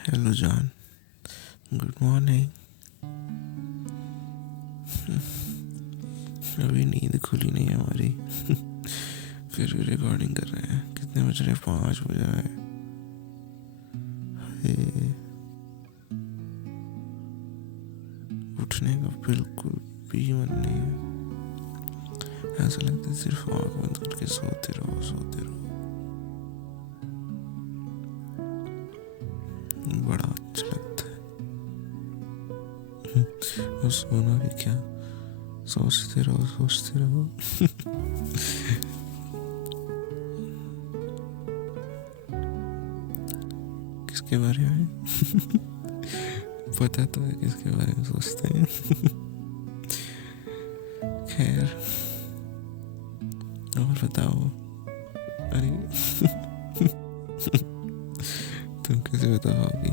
Hello जान, good morning. अभी नींद खुली नहीं है हमारी। फिर भी रिकॉर्डिंग कर रहे हैं। कितने बज रहे हैं? 5 बज रहा है। उठने का बिल्कुल भी मन नहीं है। ऐसा लगता है सिर्फ आँख बंद करके सोते रहो सोते रहो। बड़ा अच्छा लगता है। और सोना भी क्या, सोचते रहो सोचते रहो। किसके बारे में? पता तो है किसके बारे में सोचते हैं। खैर, और बताओ। अरे तुम कैसे बताओगी?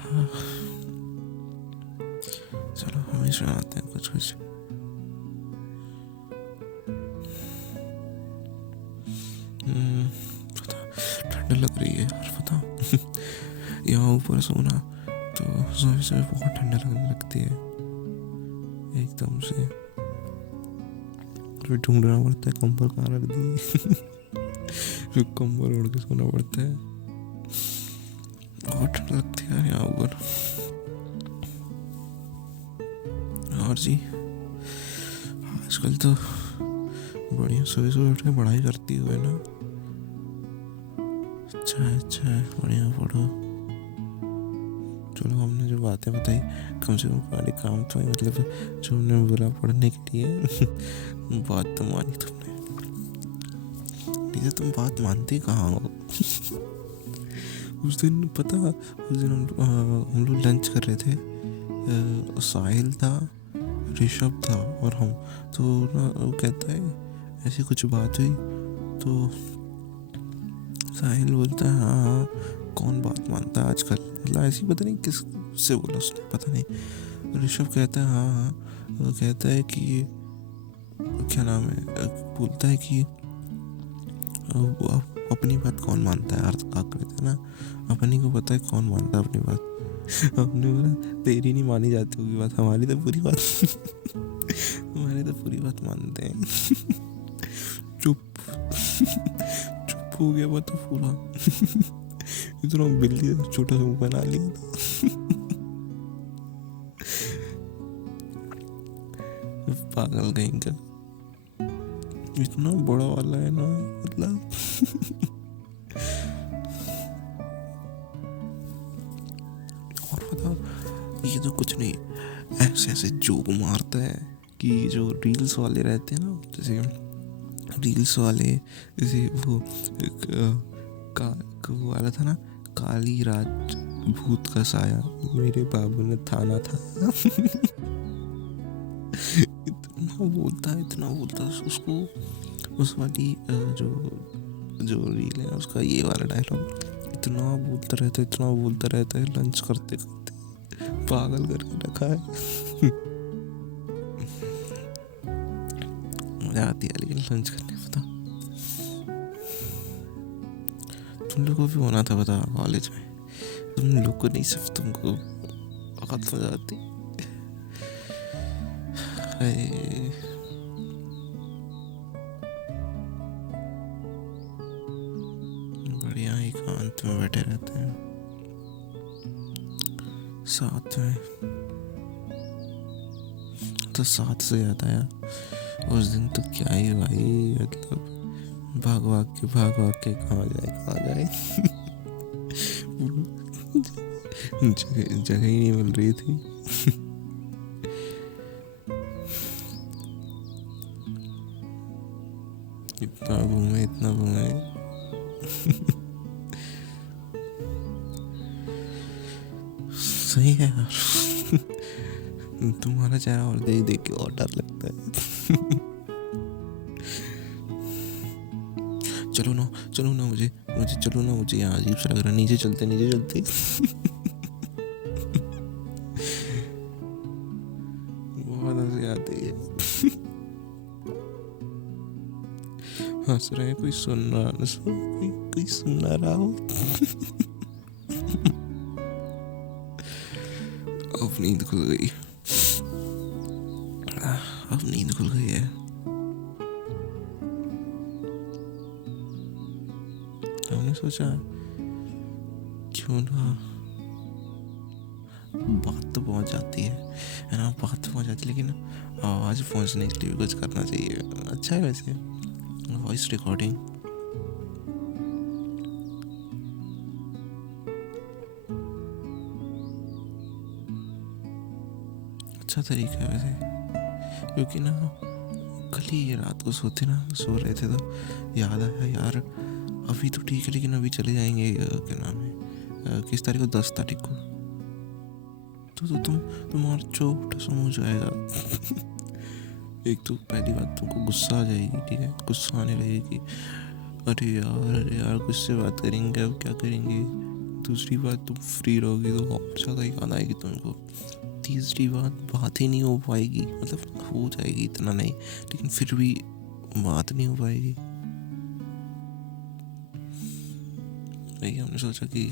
हाँ, चलो हमें सुनाते हैं कुछ कुछ। पता, ठंड लग रही है यार। पता यहाँ ऊपर सोना तो सुबह सुबह बहुत ठंडा लगने लगती है एकदम से। फिर ढूंढना पड़ता है कंबल कहाँ रख दी। फिर कंबल ओढ़ के सोना पड़ता है। बहुत ठंड लगती है यार यहाँ ऊपर। और जी, आजकल तो बढ़िया सुबह सुबह उठ के पढ़ाई करती हुए ना। अच्छा है, बढ़िया पढ़ो। चलो, हमने जो बातें बताई कम से कम तुम्हारे काम तो है। मतलब जो हमने बोला पढ़ने के लिए बात तो मानी तुमने। नहीं तो तुम बात मानते कहाँ हो? उस दिन पता, उस दिन हम लोग लंच कर रहे थे। साहिल था, ऋषभ था और हम। तो ना वो कहता है ऐसी कुछ बात हुई तो साहिल बोलता है हाँ हाँ, कौन बात मानता है आजकल। मतलब ऐसी पता नहीं किस से बोला उसने, पता नहीं। ऋषभ कहता है हाँ हाँ। वो कहता है कि क्या नाम है, बोलता है कि अपनी बात कौन मानता है। अर्थ का करते हैं ना, अपनी को पता है कौन मानता है अपनी बात। हमने बोला तेरी नहीं मानी जाती होगी बात, हमारी तो पूरी बात हमारी तो पूरी बात मानते हैं। चुप चुप हो गया वो तो पूरा। इतना बिल्ली छोटा सा बना लिया था। पागल कहीं का, इतना बड़ा वाला है ना, मतलब। और बताओ, ये तो कुछ नहीं, ऐसे ऐसे जोक मारता है कि जो रील्स वाले रहते हैं ना, जैसे रील्स वाले, जैसे वो वो वाला था ना, काली रात भूत का साया मेरे बाबू ने थाना था। इतना बोलता है उसको। उस वाली जो जो रील है उसका ये वाला डायलॉग, इतना बोलता रहता है लंच करते करते। पागल करके रखा है। मजा आती है लेकिन लंच करने। पता तुम लोग को भी होना था, पता, कॉलेज में। तुम लोग को नहीं, सिर्फ तुमको बहुत मजा आती है। बढ़िया एकांत में बैठे रहते हैं साथ में। तो साथ से याद आया, उस दिन तो क्या ही भाई, मतलब भाग भाग के कहाँ जाए जगह ही नहीं मिल रही थी। इतना घूमे। सही है यार। तुम्हारा चेहरा और देख देख के और डर लगता है। चलो ना मुझे यहाँ अजीब सा लग रहा है। नीचे चलते बहुत हंसी आती है। हंस रहे हैं, कोई सुन रहा हो। नींद खुल गई, अब नींद खुल गई है। हमने सोचा क्यों ना, बात तो पहुंच जाती है ना, बात तो पहुंच जाती है, लेकिन आवाज़ पहुंचने के लिए भी कुछ करना चाहिए। अच्छा है वैसे वॉइस रिकॉर्डिंग। अच्छा तरीका है वैसे, क्योंकि ना कल ही रात को सो रहे थे तो याद आया यार, अभी तो ठीक है लेकिन अभी चले जाएंगे, क्या नाम है, किस तारीख को, 10 तारीख को, तो तुम्हारा छोटा सा हो जाएगा। एक तो पहली बात तुमको गुस्सा आ जाएगी, ठीक है, गुस्सा आने लगेगी, अरे यार गुस्से बात करेंगे, अब क्या करेंगे। दूसरी बात, तुम फ्री रहोगी तो और ज़्यादा याद आएगी तुमको। तीसरी बात ही नहीं हो पाएगी, मतलब हो जाएगी इतना नहीं, लेकिन फिर भी बात नहीं हो पाएगी। वही हमने सोचा कि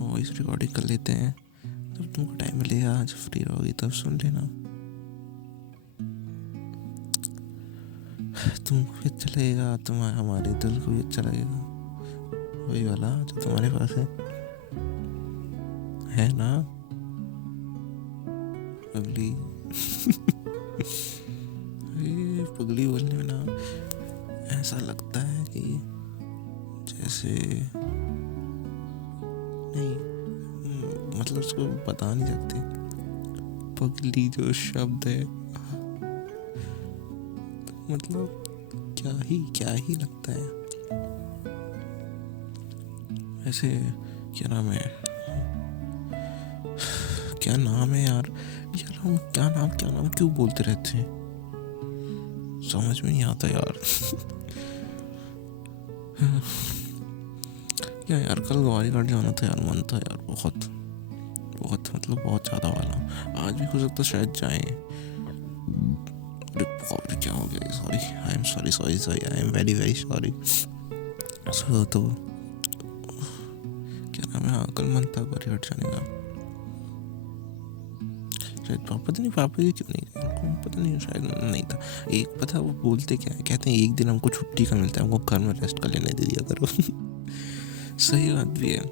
वॉइस रिकॉर्डिंग कर लेते हैं, जब तुमको टाइम मिलेगा, आज फ्री रहोगी तब सुन लेना, तुमको भी अच्छा लगेगा, तुम्हारे हमारे दिल को भी अच्छा लगेगा। वही वाला जो तुम्हारे पास है ना पगली। पगली बोलने में ना ऐसा लगता है कि जैसे, नहीं मतलब उसको बता नहीं सकते। पगली जो शब्द है, मतलब क्या ही लगता है। ऐसे क्या नाम है, क्या नाम है यार, हम क्या नाम क्यों बोलते रहते हैं, समझ में नहीं आता यार। क्या यार, कल गवारी घाट जाना था यार, मन था यार बहुत मतलब बहुत ज़्यादा वाला। आज भी हो सकता शायद जाएं। अरे क्या हो गया, sorry, I am sorry, I am very sorry. तो क्या नाम है, हाँ कल मन था गवारी घाट जाने का, शायद पापा जी क्यों नहीं गए, उनको पता नहीं, शायद नहीं था। एक पता वो बोलते क्या है, कहते हैं एक दिन हमको छुट्टी का मिलता है, हमको घर में रेस्ट कर लेने दे दिया करो। सही बात भी है,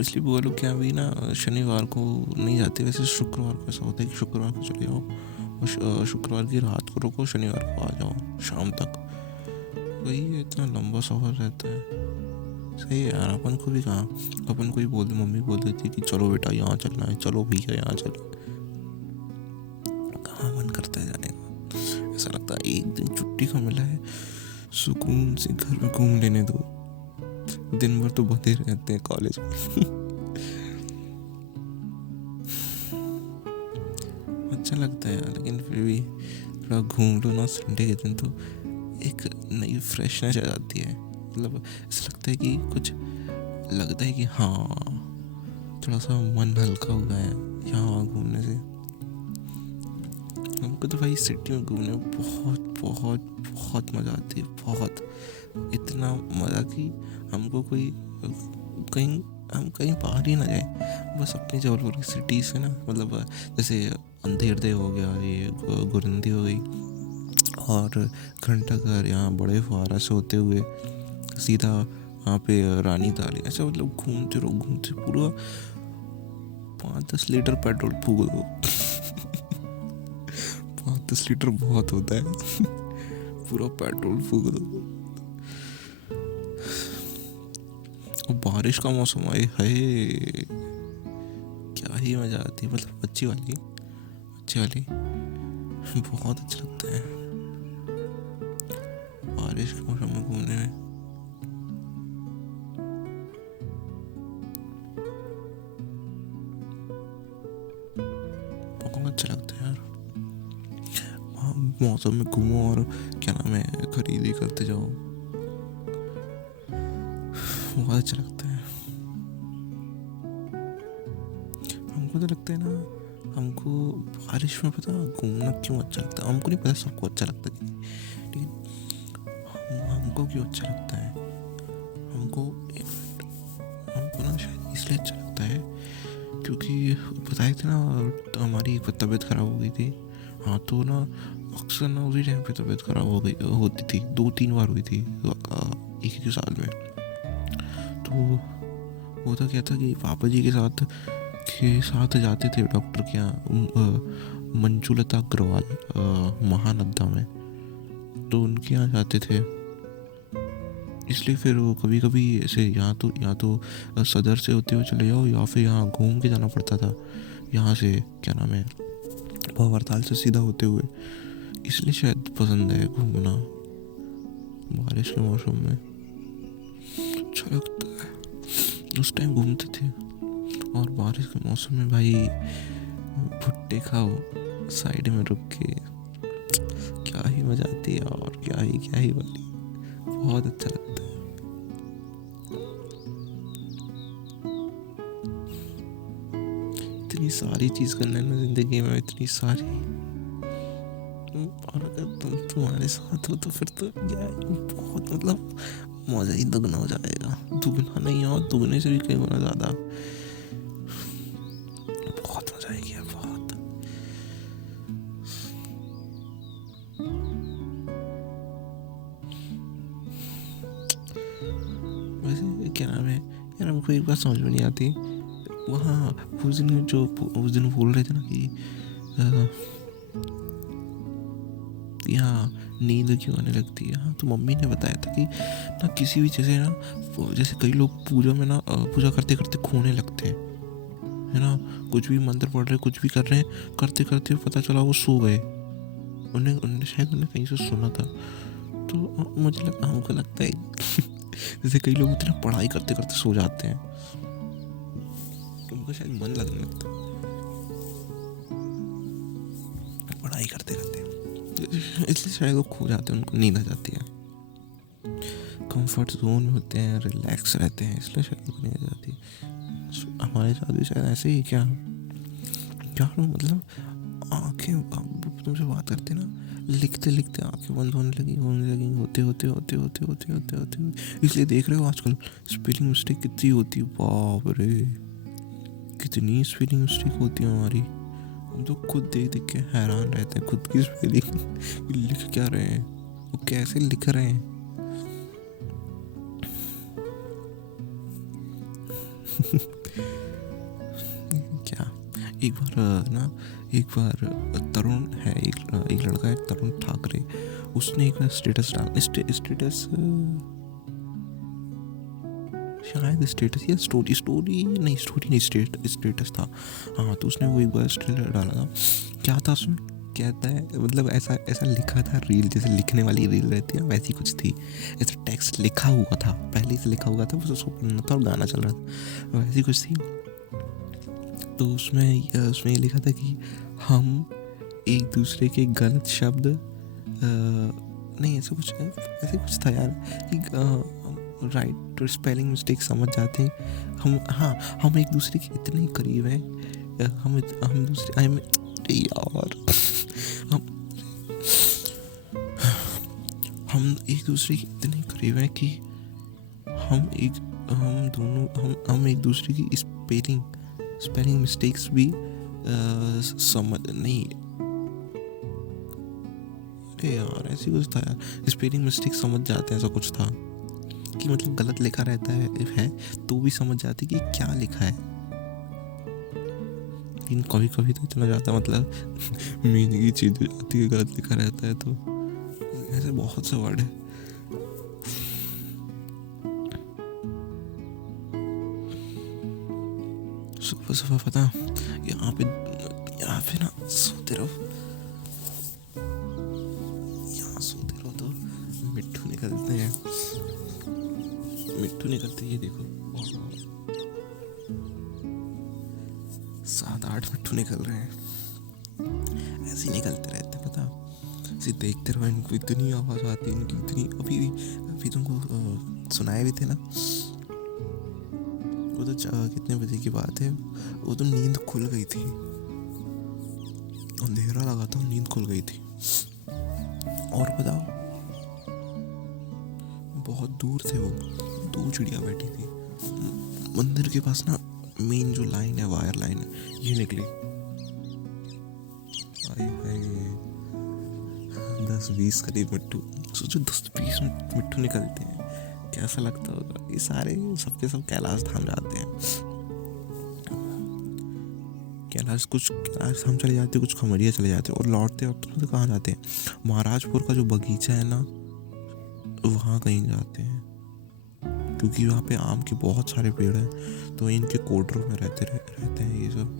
इसलिए वो लोग क्या अभी ना शनिवार को नहीं जाते, वैसे शुक्रवार को ऐसा होता है कि शुक्रवार को चले जाओ और शुक्रवार की रात को रुको, शनिवार को आ जाओ शाम तक। वही है, इतना लंबा सफ़र रहता है। सही है यार, अपन को भी कहाँ, अपन को ही बोल, मम्मी बोल देती कि चलो बेटा यहाँ चलना है, चलो भैया यहाँ चलो, कहाँ मन करता है जाने का। ऐसा लगता है एक दिन छुट्टी का मिला है, सुकून से घर में घूम लेने दो, दिन भर तो बंधे रहते हैं कॉलेज में। अच्छा लगता है यार, लेकिन फिर भी थोड़ा घूम लो ना संडे के दिन, तो एक नई फ्रेशनेस आ जाती है। मतलब ऐसा लगता है कि कुछ लगता है कि हाँ थोड़ा सा मन हल्का हुआ है यहाँ घूमने से। हमको तो भाई सिटी में घूमने में बहुत मज़ा आती है, बहुत, इतना मज़ा कि हमको कोई हम कहीं बाहर ही ना जाए, बस अपनी जबलपुर की सिटी से ना, मतलब जैसे अंधेरदे हो गया, ये गुरिंदी हो गई और घंटाघर, यहाँ बड़े फुहारा से होते हुए सीधा वहाँ पे रानी ताल, ऐसा मतलब घूमते पूरा 5-10 लीटर पेट्रोल फूक दो। 5-10 लीटर बहुत होता है। पूरा पेट्रोल फूक दो। और बारिश का मौसम आए है, क्या ही मजा आती है, मतलब अच्छी वाली बहुत अच्छा लगता है बारिश के मौसम में घूमने में। बहुत अच्छा लगता है यार, मौसम में घूमो और क्या नाम है खरीदी करते जाओ, बहुत अच्छा लगता है। हमको तो लगता है ना, हमको बारिश में पता घूमना क्यों अच्छा लगता है, हमको नहीं पता सबको अच्छा लगता है, लेकिन हमको क्यों अच्छा लगता है, हमको ना शायद इसलिए अच्छा लगता है बताए थे ना, तो हमारी एक तबीयत खराब हो गई थी। हाँ तो ना अक्सर ना उसी टाइम पे तबीयत खराब हो गई होती थी, 2-3 बार हुई थी एक ही साल में। तो होता क्या था कि पापा जी के साथ जाते थे डॉक्टर के यहाँ, मंजुलता अग्रवाल, महानद्दा में, तो उनके यहाँ जाते थे। इसलिए फिर वो कभी कभी ऐसे यहाँ तो सदर से होते हुए चले जाओ, या फिर यहाँ घूम के जाना पड़ता था, यहाँ से क्या नाम है, भंवरताल से सीधा होते हुए। इसलिए शायद पसंद है घूमना बारिश के मौसम में, अच्छा लगता है। उस टाइम घूमते थे। और बारिश के मौसम में भाई भुट्टे खाओ साइड में रुक के, क्या ही मजा आती है, और क्या ही वाली, बहुत अच्छा लगता है। इतनी सारी चीज करना है ना जिंदगी में, इतनी सारी, और अगर तुम्हारे साथ हो तो फिर तो यार बहुत मतलब मजा ही दुगना हो जाएगा। दुगना नहीं हो, दुगने से भी कई गुना ज्यादा, बहुत मजा आएगी यार, बहुत। वैसे क्या नाम है यार, हमको एक बात समझ में नहीं आती, वहाँ उस दिन बोल रहे थे ना कि यहाँ नींद क्यों आने लगती है। हाँ तो मम्मी ने बताया था कि ना किसी भी जैसे कई लोग पूजा में ना पूजा करते करते खोने लगते हैं, है ना, कुछ भी मंत्र पढ़ रहे, कुछ भी कर रहे हैं, करते करते पता चला वो सो गए। उन्हें शायद कहीं से सुना था। तो हमको लगता है जैसे कई लोग इतना पढ़ाई करते करते सो जाते हैं, उनको शायद मन लगने लगता है पढ़ाई करते करते, इसलिए शायद वो खो जाते हैं, उनको नींद आ जाती है। कंफर्ट जोन में होते हैं, रिलैक्स रहते हैं, इसलिए शायद उनको नींद आ जाती है। हमारे साथ भी शायद ऐसे ही, क्या मतलब आंखें तुमसे बात करते ना, लिखते लिखते आंखें बंद होने लगी, होते। इसलिए देख रहे हो आजकल स्पेलिंग मिस्टेक कितनी होती है, बाप रे कितनी स्पेलिंग मिस्टेक होती है हमारी। हम तो खुद देख के हैरान रहते हैं खुद की स्पेलिंग लिख क्या रहे हैं, वो कैसे लिख रहे हैं। क्या एक बार तरुण है, एक लड़का है, तरुण ठाकरे, उसने एक स्टेटस शायद स्टेटस या स्टोरी नहीं स्टेटस था। हाँ तो उसने वो एक बार स्टेटस डाला था, क्या था उसमें, कहता है मतलब ऐसा लिखा था, रील जैसे लिखने वाली रील रहती है वैसी कुछ थी, ऐसा टेक्स्ट लिखा हुआ था, पहले से लिखा हुआ था, बस उसको पढ़ना था और गाना चल रहा था, वैसी कुछ थी। तो उसमें ये लिखा था कि हम एक दूसरे के गलत शब्द नहीं ऐसे कुछ था यार, कि राइट स्पेलिंग मिस्टेक समझ जाते हैं हम एक दूसरे के इतने करीब हैं, हम दूसरे यार हम एक दूसरे के इतने करीब हैं कि हम एक दूसरे की स्पेलिंग मिस्टेक्स भी समझ नहीं, अरे यार ऐसी कुछ था यार, स्पेलिंग मिस्टेक समझ जाते हैं, ऐसा कुछ था कि मतलब गलत लिखा रहता है तो भी समझ जाते कि क्या लिखा है। लेकिन कभी कभी तो इतना ज़्यादा मतलब मीनिंग की चीज़ हो जाती है, गलत लिखा रहता है, तो ऐसे बहुत से वर्ड है। सुबह पता यहाँ पे ना सोते रहो तो मिट्टू निकलते हैं, ये देखो 7-8 मिट्टू निकल रहे हैं, ऐसे ही निकलते रहते, पता सिर्फ देखते रहो, इनको इतनी आवाज़ आती है, इनकी इतनी, अभी तुमको सुनाए भी थे ना, वो तो कितने बजे की बात है, वो तो नींद खुल गई थी, अंधेरा लगा था, नींद खुल गई थी। और बताओ बहुत दूर थे वो, 2 चिड़िया बैठी थी मंदिर के पास ना, मेन जो लाइन है, वायर लाइन है, ये निकली। हाय हाय, 10-20 करीब मिट्टू। सोचो 10-20 मिट्टू निकलते हैं, कैसा लगता होगा। ये सारे सबके सब कैलाश धाम जाते हैं। कैलाश धाम चले जाते हैं, कुछ खमरिया चले जाते हैं, और लौटते वक्त तो कहाँ जाते हैं, महाराजपुर का जो बगीचा है ना, वहाँ कहीं जाते हैं, क्योंकि वहाँ पे आम के बहुत सारे पेड़ हैं, तो इनके कोडरों में रहते हैं ये सब।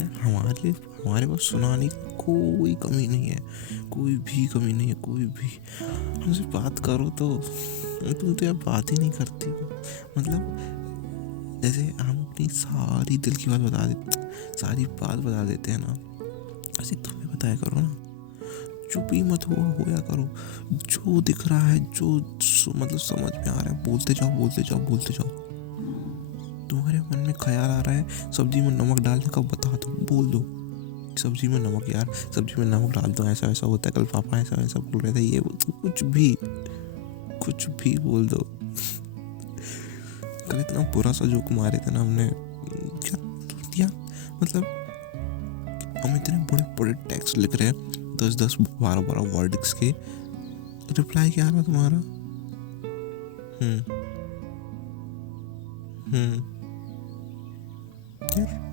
यार हमारे पास सुनाने की कोई कमी नहीं है, कोई भी कमी नहीं है, कोई भी। हमसे बात करो तो तुम तो यार बात ही नहीं करती हो। मतलब जैसे हम अपनी सारी दिल की बात सारी बात बता देते हैं ना, ऐसे तुम भी बताया करो ना। चुप ही मत होया करो। जो दिख रहा है, जो मतलब समझ में आ रहा है, बोलते जाओ। तुम्हारे मन में ख्याल आ रहा है सब्जी में नमक डालने का, बता दो, बोल दो सब्जी में नमक, यार सब्जी में नमक डाल दो, ऐसा ऐसा होता है, कल पापा ऐसा बोल रहे थे, ये कुछ भी बोल दो। कल इतना बुरा सा जोक मारे थे ना हमने, क्या मतलब हम इतने बड़े टेक्स्ट लिख रहे हैं, 10-10 12-12 वर्ड्स के, रिप्लाई क्या आ रहा तुम्हारा? यार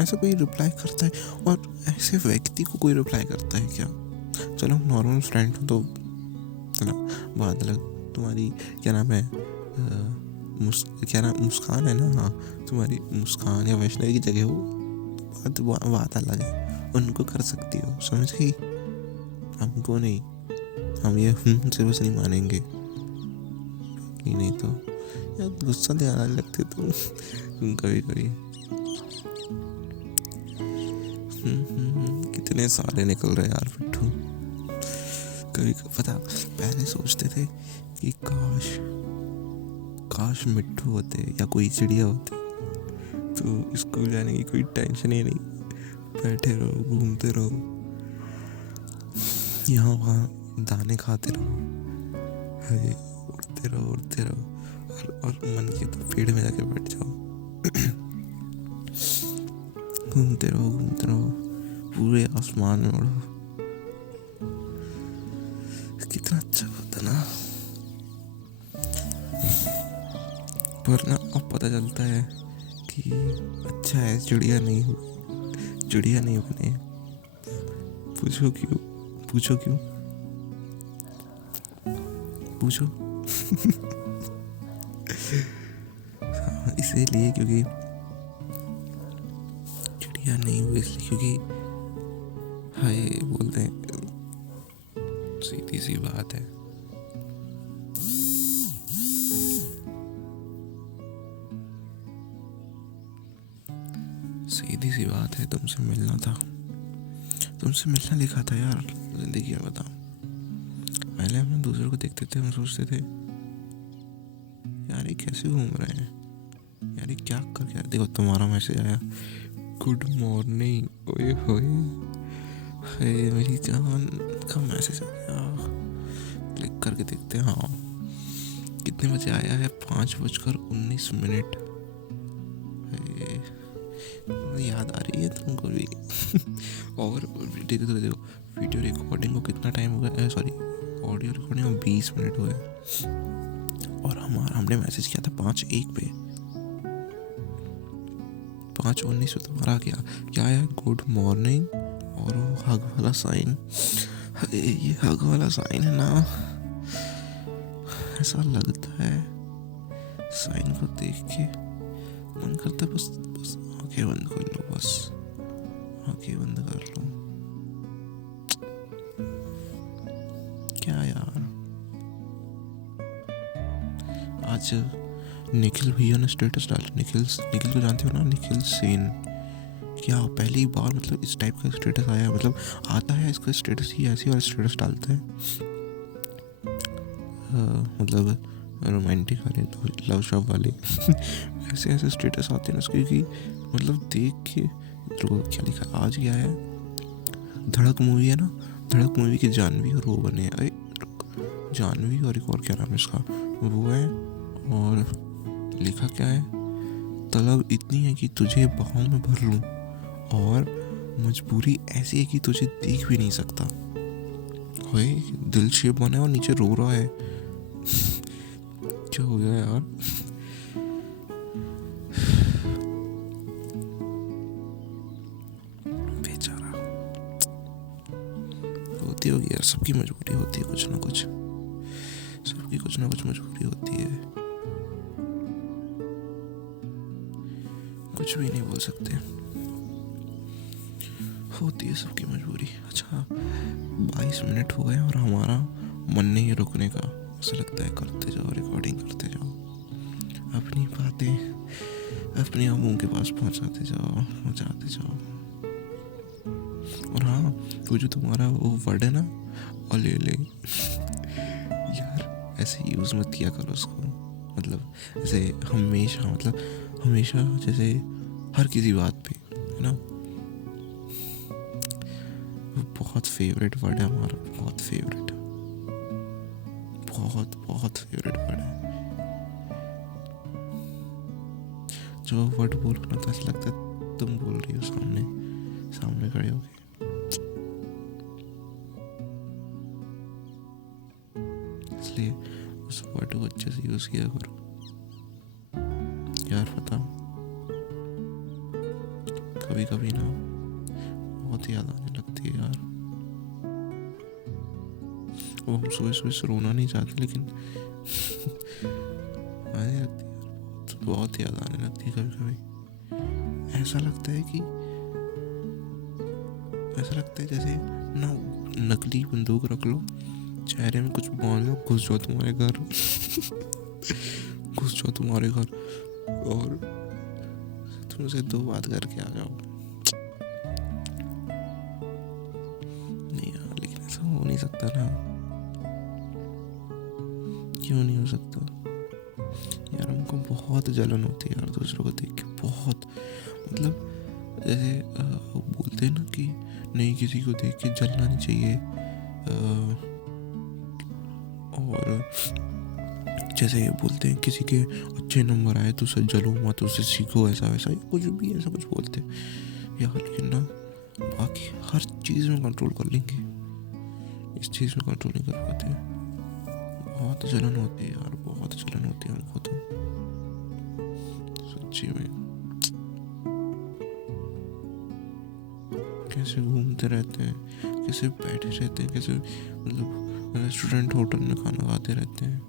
ऐसा कोई रिप्लाई करता है, और ऐसे व्यक्ति को कोई रिप्लाई करता है क्या? चलो नॉर्मल फ्रेंड हो तो बात अलग। तुम्हारी क्या नाम है, मुस्कान है ना, हाँ तुम्हारी मुस्कान या वैष्णवी की जगह हो, बात अलग है, उनको कर सकती हो, समझ गई? हमको नहीं, हम ये से बस नहीं मानेंगे, नहीं तो यार गुस्सा दिलाने लगते तुम कभी। कितने साले निकल रहे यार पिट्ठू। कभी पता, पहले सोचते थे कि काश मिट्टू होते या कोई चिड़िया होती, तो स्कूल जाने की कोई टेंशन ही नहीं, बैठे रहो, घूमते रहो, यहाँ वहाँ दाने खाते रहो, उड़ते रहो, और मन किया तो पेड़ में जाके बैठ जाओ, घूमते रहो, पूरे आसमान में उड़ो। कितना अच्छा होता ना। पर ना अब पता चलता है कि अच्छा है चिड़िया नहीं बने। पूछो क्यों इसीलिए क्योंकि चिड़िया नहीं हुई, इसलिए क्योंकि हाय बोलते हैं, सीधी सी बात है। सीधी सी बात है, तुमसे मिलना लिखा था यार जिंदगी में। बताओ, पहले हम दूसरे को देखते थे, हम सोचते थे यार ये कैसे घूम रहे हैं, यार ये क्या कर क्या। देखो तुम्हारा मैसेज आया, गुड मॉर्निंग, ओए होए, मेरी जान का मैसेज आया। क्लिक करके देखते हैं, हाँ कितने बजे आया है, 5:19। याद आ रही है तुमको भी? और देखो वीडियो रिकॉर्डिंग को कितना टाइम हो गया, सॉरी ऑडियो रिकॉर्डिंग को 20 मिनट हुए, और हमने मैसेज किया था 5:01 पे। 5:19 पे तुम्हारा क्या आया, गुड मॉर्निंग, और वो हग वाला साइन। ये हग वाला साइन है ना, ऐसा लगता है साइन को देख के मन करता है बस आंखें बंद कर लो, बस आंखें बंद कर लो। क्या यार, आज निखिल भैया ने स्टेटस डाला, निखिल को जानते हो ना, निखिल सेन। क्या पहली बार मतलब इस टाइप का स्टेटस आया, मतलब आता है इसका स्टेटस ही ऐसी वाला स्टेटस डालता है, मतलब रोमांटिक वाले, लव शॉप वाले ऐसे स्टेटस आते हैं ना, क्योंकि मतलब देख के क्या लिखा आज क्या है, धड़क मूवी है ना, धड़क मूवी के जानवी और वो बने। अरे जानवी और एक और क्या नाम है इसका, वो है। और लिखा क्या है, तलब इतनी है कि तुझे बाहों में भर लूं, और मजबूरी ऐसी है कि तुझे देख भी नहीं सकता। ओए दिल शेप बना है और नीचे रो रहा है। क्या हो गया यार? बेचारा। होती होगी यार, सबकी मजबूरी होती है कुछ ना कुछ, सबकी कुछ ना कुछ मजबूरी होती है, कुछ भी नहीं बोल सकते, होती है सबकी मजबूरी। अच्छा 22 मिनट हो गए और हमारा मन नहीं है रुकने का। ऐसा लगता है करते जाओ, रिकॉर्डिंग करते जाओ, अपनी बातें अपने आप मुंह के पास पहुंचाते जाओ। और हाँ, वो जो तुम्हारा वो वर्ड है ना, ओले ओले, यार ऐसे यूज़ मत किया करो उसको। मतलब ऐसे हमेशा, मतलब हमेशा जैसे हर किसी बात पे, है ना। वो बहुत फेवरेट वर्ड है हमारा, बहुत फेवरेट, बहुत फेवरेट वर्ड है। जो वर्ड बोलो ना तो ऐसा लगता है तुम बोल रही हो सामने खड़े होके। इसलिए उस वर्ड को अच्छे से यूज किया करो यार। पता कभी कभी ना बहुत याद आने लगती है यार। वो हम सुबह रोना नहीं चाहते, लेकिन आने लगती है यार, बहुत याद आने लगती है कभी कभी। ऐसा लगता है जैसे ना नकली बंदूक रख लो, चेहरे में कुछ बांध लो, घुस जाओ तुम्हारे घर और तुमसे 2 बात करके आ जाओ। नहीं यार, लेकिन ऐसा हो नहीं सकता ना। क्यों नहीं हो सकता यार? हमको बहुत जलन होती है यार दूसरों को देख के, बहुत। मतलब जैसे बोलते हैं ना कि नहीं, किसी को देख के जलना नहीं चाहिए। और जैसे ये बोलते हैं किसी के अच्छे नंबर आए तो उससे जलो मत, उससे सीखो, ऐसा वैसा, कुछ भी ऐसा कुछ बोलते हैं यार। लेकिन ना बाकी हर चीज़ में कंट्रोल कर लेंगे, इस चीज़ में कंट्रोल नहीं कर पाते। बहुत जलन होती है यार, बहुत जलन होती है हमको तो, सच्ची में। कैसे घूमते रहते हैं, कैसे बैठे रहते हैं, कैसे मतलब रेस्टोरेंट होटल में खाना खाते रहते हैं।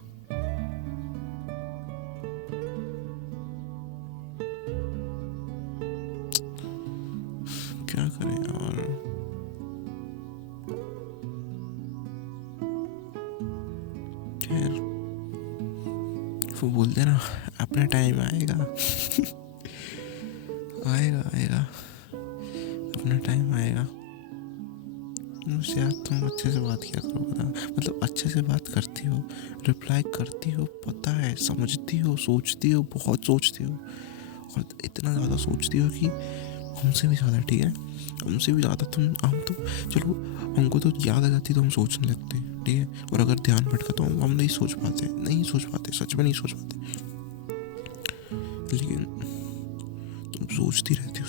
क्या करें यार? खैर, वो बोलते ना अपना टाइम आएगा। आएगा अपना टाइम आएगा। मुझसे यार तुम अच्छे से बात किया करो, पता, मतलब अच्छे से बात करती हो, रिप्लाई करती हो, पता है, समझती हो, सोचती हो, बहुत सोचती हो, और इतना ज़्यादा सोचती हो कि हमसे भी ज़्यादा। ठीक है, हमसे भी ज़्यादा। हम तो चलो, हमको तो याद आ जाती तो हम सोचने लगते हैं, ठीक है, और अगर ध्यान भटका तो हम नहीं सोच पाते, सच में नहीं सोच पाते। लेकिन तुम सोचती रहती हो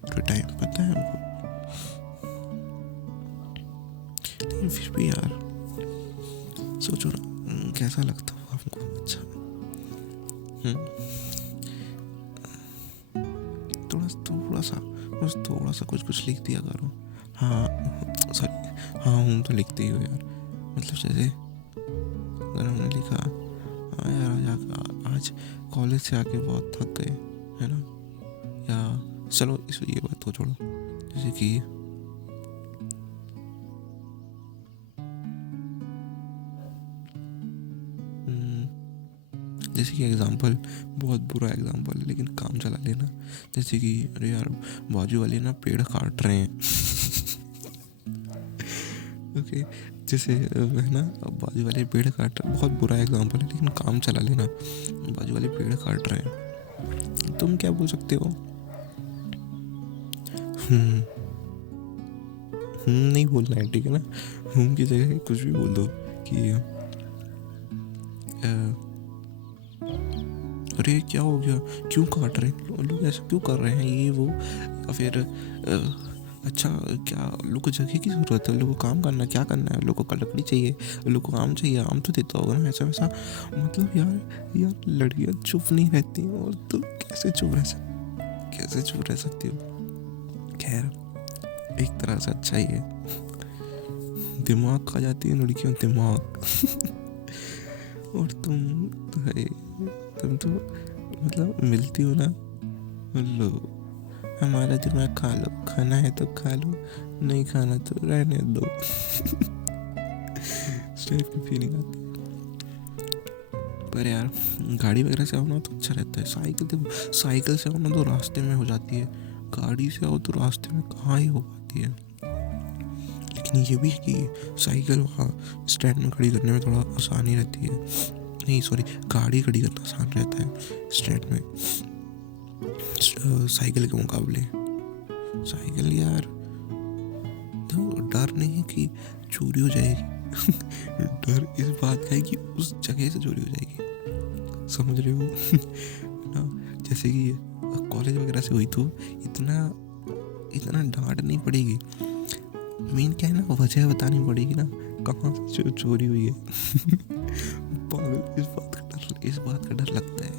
पूरे टाइम, पता है हमको। लेकिन फिर भी यार सोचो ना, कैसा लगता होगा हमको। अच्छा थोड़ा सा कुछ लिख दिया करो। हाँ सॉरी, हाँ हम तो लिखते ही हो यार। मतलब जैसे अगर हमने लिखा, हाँ यार आज कॉलेज से आके बहुत थक गए, है ना, या चलो ये बात को छोड़ो, जैसे कि एग्जाम्पल, बहुत बुरा एग्जाम्पल है लेकिन काम चला लेना। जैसे कि अरे यार बाजू वाले ना पेड़ काट रहे हैं। ओके, जैसे है ना, बाजू वाले पेड़ काट रहे हैं, बहुत बुरा एग्जाम्पल है लेकिन काम चला लेना। बाजू वाले पेड़ काट रहे हैं, तुम क्या बोल सकते हो? नहीं बोलना है, ठीक है ना। की जगह कुछ भी बोल दो कि अरे क्या हो गया, क्यों काट रहे हैं लोग, ऐसा क्यों कर रहे हैं, ये वो। या फिर अच्छा क्या लोग को जगह की ज़रूरत है, लोग को काम करना, क्या करना है, लोग को लकड़ी चाहिए, लोग को आम चाहिए, आम तो देता होगा ना, ऐसा वैसा। मतलब यार लड़कियाँ चुप नहीं रहती हैं, और तो कैसे चुप रह सकती हो। खैर एक तरह से अच्छा ही है, दिमाग खा जाती है लड़कियों, दिमाग। और तुम तो मतलब मिलती हो ना, लो हमारा दिमाग खा लो, खाना है तो खा लो, नहीं खाना तो रहने दो। इस टाइप की फीलिंग आती है। पर यार गाड़ी वगैरह से आओ ना तो अच्छा रहता है। साइकिल से आओ ना तो रास्ते में हो जाती है, गाड़ी से आओ तो रास्ते में कहाँ ही हो पाती है। लेकिन ये भी है कि साइकिल वहाँ स्टैंड में खड़ी करने में थोड़ा आसानी रहती है, नहीं सॉरी, गाड़ी खड़ी करना आसान रहता है स्टैंड में साइकिल के मुकाबले। साइकिल यार तो डर नहीं है कि चोरी हो जाएगी। डर इस बात का है कि उस जगह से चोरी हो जाएगी, समझ रहे हो ना। जैसे कि कॉलेज वगैरह से हुई तो इतना डांट नहीं पड़ेगी, मेन क्या है ना, वजह बतानी पड़ेगी ना कहाँ से चोरी हुई है। पागल, इस बात का डर लगता है।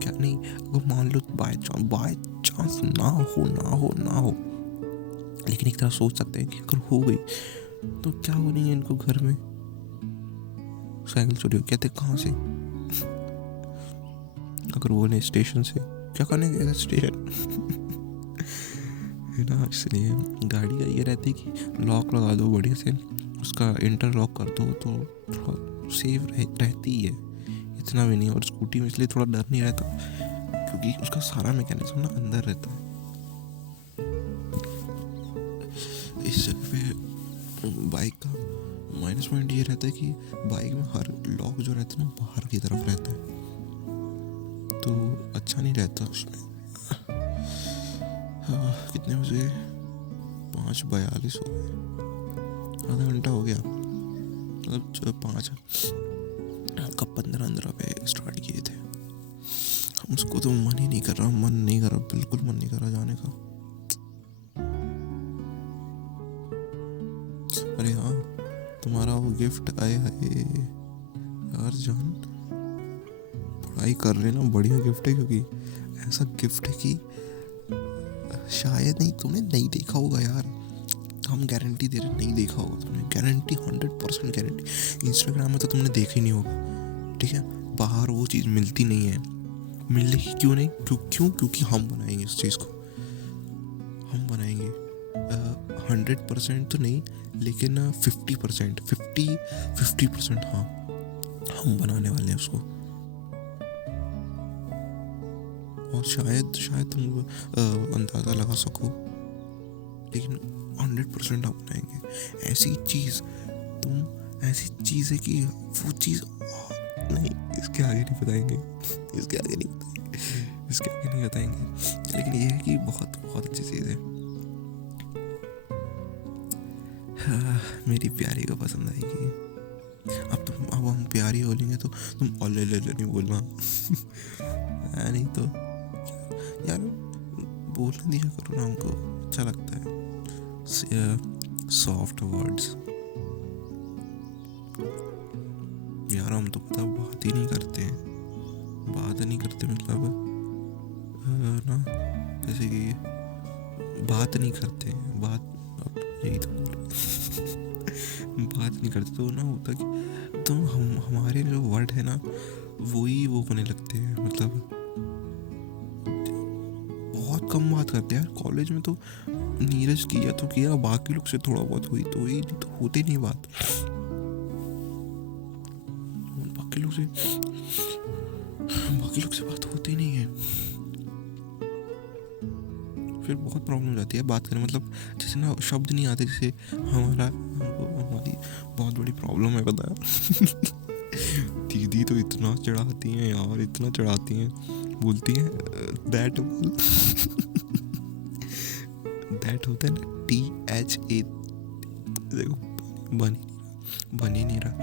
क्या नहीं, अगर मान लो बाय चांस ना हो, लेकिन एक तरह सोच सकते हैं कि अगर हो गई तो क्या हो नहीं है इनको घर में, साइकिल चोरी हो, कहते कहाँ से। अगर बोले स्टेशन से, क्या करने गए स्टेशन। है ना, इसलिए गाड़ी का ये रहती है कि लॉक लगा दो बढ़िया से, उसका इंटरलॉक कर दो तो थोड़ा सेफ रहती है, इतना भी नहीं। और स्कूटी में इसलिए थोड़ा डर नहीं रहता क्योंकि उसका सारा मैकेनिज्म ना अंदर रहता है। इस जगह पे बाइक का माइनस पॉइंट ये रहता है कि बाइक में हर लॉक जो रहता है ना बाहर की तरफ रहता है, तो अच्छा नहीं रहता उसमें। कितने बजे, 5:42 हो गए, आधा घंटा हो गया, मतलब 5 कब 15 पे स्टार्ट किए थे हम। उसको तो मन नहीं कर रहा, बिल्कुल मन नहीं कर रहा जाने का। अरे हाँ, तुम्हारा वो गिफ्ट आया है यार जान, पढ़ाई कर रहे ना, बढ़िया गिफ्ट है, क्योंकि ऐसा गिफ्ट है कि शायद नहीं तुमने नहीं देखा होगा यार, हम गारंटी दे रहे, नहीं देखा होगा तुमने, गारंटी 100% गारंटी। इंस्टाग्राम में तो तुमने देखा ही नहीं होगा, ठीक है, बाहर वो चीज़ मिलती नहीं है, मिलेगी क्यों नहीं, क्योंकि हम बनाएंगे इस चीज़ को, हम बनाएंगे 100% तो नहीं, लेकिन 50% हाँ हम बनाने वाले हैं उसको। और शायद तुम अंदाज़ा लगा सको, लेकिन 100% हम बनाएंगे। ऐसी चीज़ है कि वो चीज़ नहीं, इसके आगे नहीं बताएंगे। लेकिन ये है कि बहुत बहुत अच्छी चीज़ है। मेरी प्यारी को पसंद आएगी। अब हम प्यारी बोलेंगे तो तुम ओले ले नहीं बोलना। नहीं तो यार बोलने दिया करो ना हमको, अच्छा लगता है सॉफ्ट वर्ड्स। यार हम तो पता बात ही नहीं करते मतलब ना, जैसे कि बात नहीं करते, यही तो बात नहीं करते तो ना होता कि तो हमारे जो वर्ड है ना वही वो होने लगते हैं, मतलब बहुत कम बात करते हैं यार। कॉलेज में तो नीरज किया तो किया, बाकी लोग से थोड़ा बहुत हुई तो हुई, नहीं तो होती नहीं बात। बाकी लोग से बात होती नहीं है, फिर बहुत प्रॉब्लम हो जाती है बात करने, मतलब जैसे ना शब्द नहीं आते, जैसे हमारी बहुत बड़ी प्रॉब्लम है पता है। दीदी तो इतना चढ़ाती हैं यार, इतना चढ़ाती हैं, बोलती हैं दैट होता है ना, THA, देखो बन ही नहीं रहा,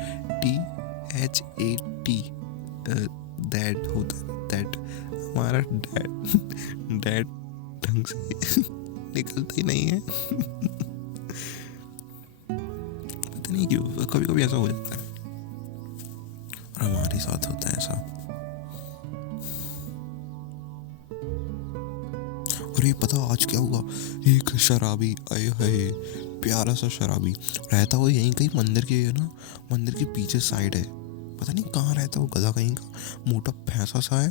THAT, दैट होता है, दैट हमारा डैड ढंग से निकलता ही नहीं है। पता नहीं क्यों कभी कभी ऐसा हो जाता है, और हमारे साथ होता है ऐसा। और ये पता आज क्या हुआ, एक शराबी, आए हाय, प्यारा सा शराबी रहता वो यहीं कहीं मंदिर के, ना मंदिर के पीछे साइड है, पता नहीं कहाँ रहता वो गधा कहीं का, मोटा भैंसा सा है,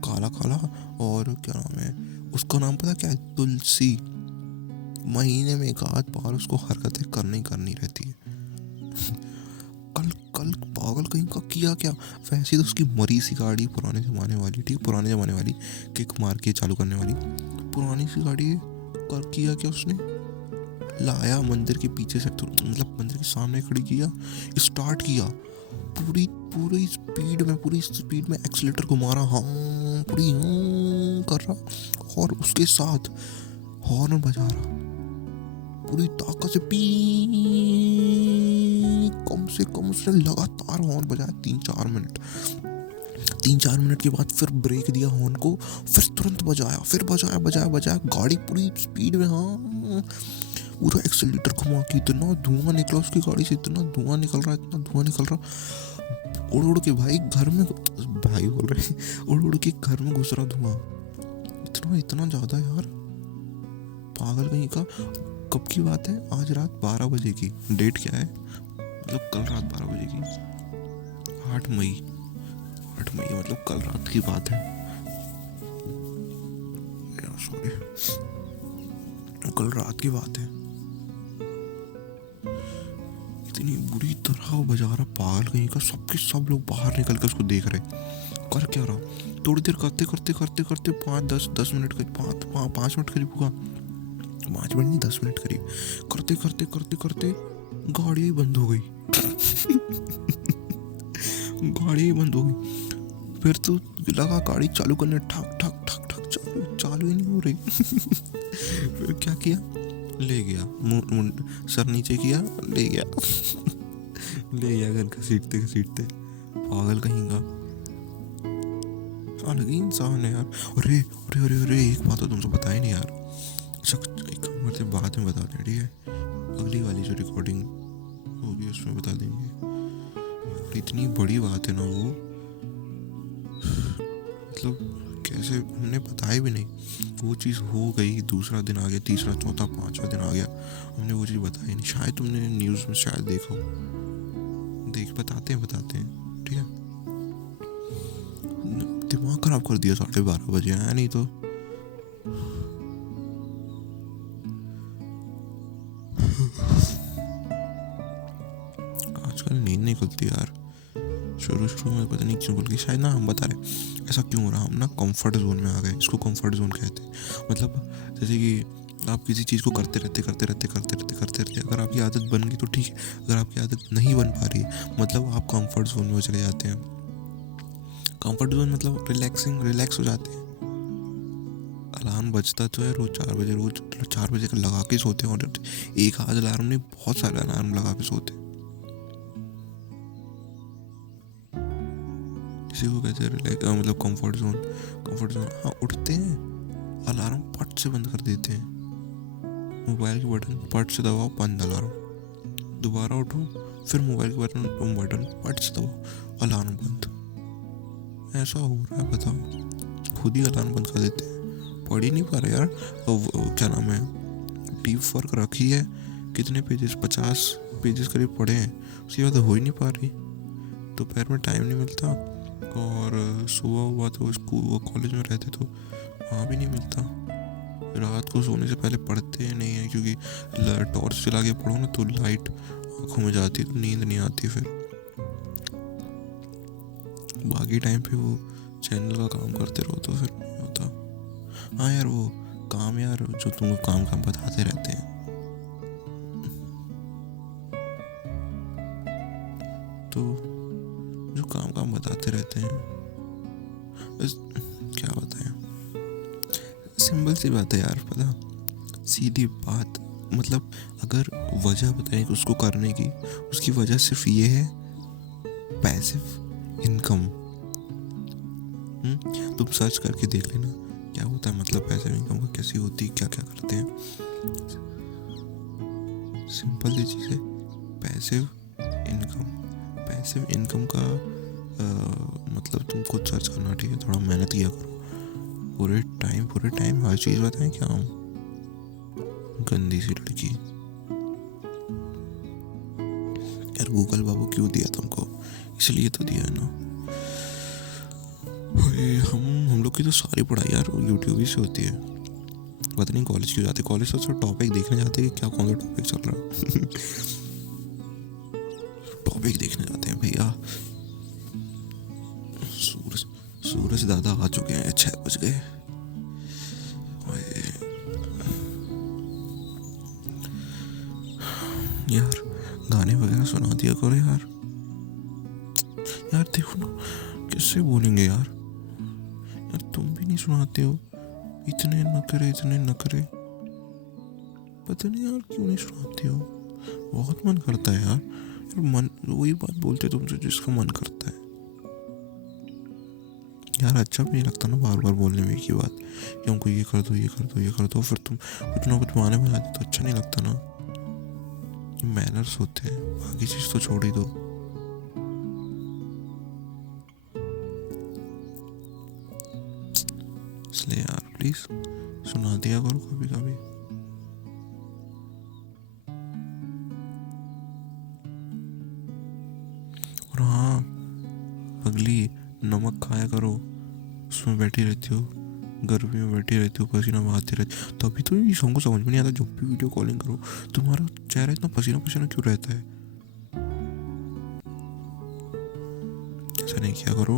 काला काला, और क्या नाम है उसका, नाम पता क्या है, तुलसी। महीने में एक आध बार उसको हरकतें करनी करनी रहती है। कल कल पागल कहीं का किया क्या, वैसे तो उसकी मरी सी गाड़ी, पुराने ज़माने वाली, ठीक पुराने ज़माने वाली, किक मार के चालू करने वाली पुरानी सी गाड़ी कर, किया क्या उसने, लाया मंदिर के पीछे से, तो मतलब मंदिर के सामने खड़ी किया, स्टार्ट किया, पूरी पूरी स्पीड में एक्सीलेटर को मारा, हाँ पूरी कर रहा, और उसके साथ हॉर्न बजा रहा पूरी ताकत से, पी, कम से कम उसने लगातार हॉर्न बजाया 3-4 मिनट के बाद फिर ब्रेक दिया हॉर्न को, फिर तुरंत बजाया, फिर बजाया, गाड़ी पूरी स्पीड में, हाँ पूरा एक्सीलेटर घुमा के, इतना धुआं निकला उसकी गाड़ी से, इतना धुआं निकल रहा, उड़ के भाई घर में, भाई बोल रहे, उड़ के घर में घुस रहा धुआं, इतना ज्यादा यार, पागल कहीं का। कब की बात है, आज रात 12 बजे की, डेट क्या है, मतलब कल रात 12 बजे की, 8 मई, मतलब कल रात की बात है, सॉरी कल रात की बात है। इतनी बुरी तरह बजा रहा पागल कहीं का, सब लोग बाहर निकल कर उसको देख रहे, कर क्या रहा, थोड़ी देर करते 5-10 मिनट करीब, 5 मिनट करीब हुआ, 5 मिनट नहीं 10 मिनट करीब, करते गाड़ी ही बंद हो गई। फिर तो लगा गाड़ी चालू करने, ठक चालू ही नहीं हो रही। फिर क्या किया, ले गया, सर नीचे किया, ले गया घर घसीटते, पागल कहीं का, अलग ही इंसान है यार। अरे एक बात तो तुमसे बताया नहीं यार, मतलब बाद में बताते हैं, ठीक है, अगली वाली जो रिकॉर्डिंग होगी उसमें बता देंगे। इतनी बड़ी बात है ना वो, मतलब कैसे हमने बताया भी नहीं, वो चीज़ हो गई, दूसरा दिन आ गया, तीसरा चौथा 5वां दिन आ गया, हमने वो चीज़ बताई नहीं। शायद तुमने न्यूज़ में शायद देखो, बताते हैं, ठीक है। दिमाग खराब कर दिया 12:30 बजे आया नहीं तो। आजकल नींद नहीं खुलती यार, शुरू में पता नहीं क्यों, बल्कि शायद ना हम बता रहे ऐसा क्यों हो रहा, हम ना कंफर्ट जोन में आ गए, इसको कंफर्ट जोन कहते हैं। मतलब जैसे कि आप किसी चीज़ को करते रहते, अगर आपकी आदत बन गई तो ठीक है, अगर आपकी आदत नहीं बन पा रही है, मतलब आप कंफर्ट जोन में चले जाते हैं। कंफर्ट जोन मतलब रिलैक्स हो जाते हैं। अलार्म बजता तो है रोज 4 बजे का लगा के सोते हैं, और एक आध अलार्म नहीं, बहुत सारे अलार्म लगा के सोते हैं। इसी को कहते हैं रिलैक्स, मतलब कंफर्ट जोन। हाँ, उठते हैं, अलार्म पट से बंद कर देते हैं, मोबाइल के बटन पट से दबाओ, बंद अलार्म, दोबारा उठो, फिर मोबाइल के बटन पट से दबाओ, अलार्म बंद। ऐसा हो रहा है, बताओ, खुद ही अलार्म बंद कर देते हैं। पढ़ ही नहीं पा रहे यार, क्या नाम है, डीप वर्क रखी है, कितने पेजेस, 50 पेजेस करीब पढ़े हैं, उसके बाद हो ही नहीं पा रही, दोपहर में टाइम नहीं मिलता, और सुबह हुआ तो स्कूल कॉलेज में रहते तो वहाँ भी नहीं मिलता। रात को सोने से पहले पढ़ते नहीं है, क्योंकि टॉर्च चला के पढ़ो ना तो लाइट आँखों में जाती है, तो नींद नहीं आती। फिर बाकी टाइम पे वो चैनल का काम करते रहो तो फिर नहीं होता। हाँ यार, वो काम यार जो तुमको काम बताते रहते हैं, तो जो काम बताते रहते हैं, क्या बताएं, सिंपल सी बात है यार, पता, सीधी बात, मतलब अगर वजह बताएं कि उसको करने की, उसकी वजह सिर्फ ये है, पैसिव इनकम। तुम सर्च करके देख लेना क्या होता है, मतलब पैसिव इनकम का कैसी होती है, क्या क्या करते हैं। सिंपल सी चीज़ है पैसिव इनकम। पैसिव इनकम का मतलब तुम खुद सर्च करना, ठीक है, थोड़ा मेहनत किया करो। पूरे टाइम हर चीज़ बताएं क्या हूँ, गंदी सी लड़की। यार गूगल बाबू क्यों दिया तुमको, इसलिए तो दिया है ना। हम लोग की तो सारी पढ़ाई यार यूट्यूब ही से होती है। पता नहीं कॉलेज क्यों जाते, कॉलेज तो टॉपिक देखने जाते हैं कि क्या कौन सा टॉपिक चल रहा है। टॉपिक देखने जाते हैं भैया। सूरज दादा आ चुके हैं, 6 बज गए। यार गाने वगैरह सुना दिया करो यार। यार देखो ना किससे बोलेंगे यार, तुम भी नहीं सुनाते हो। इतने नखरे पता नहीं यार क्यों नहीं सुनाते हो। बहुत मन करता है यार, मन वही बात बोलते तुमसे जिसका मन करता है यार। अच्छा भी नहीं लगता ना बार बार बोलने में एक ही बात कि हमको ये कर दो, फिर तुम कुछ ना कुछ बहाने बना दे तो अच्छा नहीं लगता ना। ये मैनर्स होते हैं, बाकी चीज़ तो छोड़ ही दो। इसलिए यार प्लीज सुना दिया करो कभी कभी। और हाँ अगली नमक खाया करो, उसमें बैठी रहती हो, गर्मी में बैठी रहती हो, पसीना बहाती रहती हो। तो अभी तो ये हमको समझ में नहीं आता, जब भी वीडियो कॉलिंग करो तुम्हारा चेहरा इतना पसीना पसीना क्यों रहता है। ऐसा नहीं किया करो,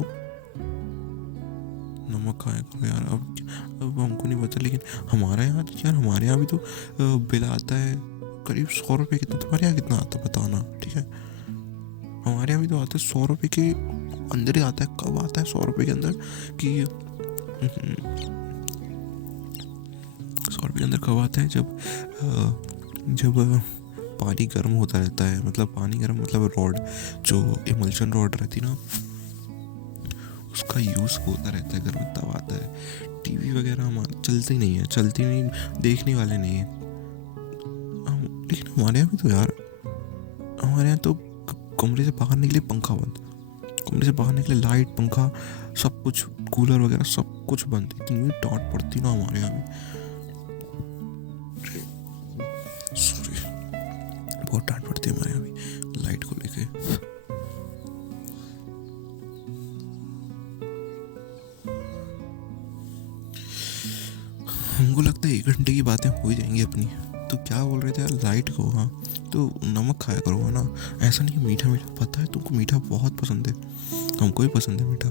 नमक खाया करो यार। अब हमको नहीं पता, लेकिन हमारे यहाँ भी तो बिल आता है करीब 100 रुपये। कितना तुम्हारे यहाँ कितना आता है बताना, ठीक है। हमारे यहाँ भी तो आता है 100 रुपये के अंदर ही आता है। कब आता है 100 रुपये के अंदर कि 100 रुपये के अंदर कब आता है, जब पानी गर्म होता रहता है। मतलब पानी गर्म मतलब रॉड, जो इमल्शन रॉड रहती ना, उसका यूज़ होता रहता है घर में, तब आता है। टीवी वगैरह हमारे चलती नहीं, देखने वाले नहीं है। लेकिन हमारे यहाँ भी तो यार, हमारे यहाँ तो कमरे से बाहर निकले पंखा बंद, कमरे से बाहर निकले लाइट पंखा सब कुछ, कूलर वगैरह सब कुछ बंद। इतनी डांट पड़ती ना हमारे यहाँ भी, सॉरी, बहुत डांट पड़ती है हमारे यहाँ भी लाइट को लेके। हमको लगता है 1 घंटे की बातें हो ही जाएंगी अपनी। तो क्या बोल रहे थे यार, लाइट को, हाँ तो नमक खाया करो, है ना। ऐसा नहीं मीठा पता है तुमको, मीठा बहुत पसंद है, हमको भी पसंद है मीठा।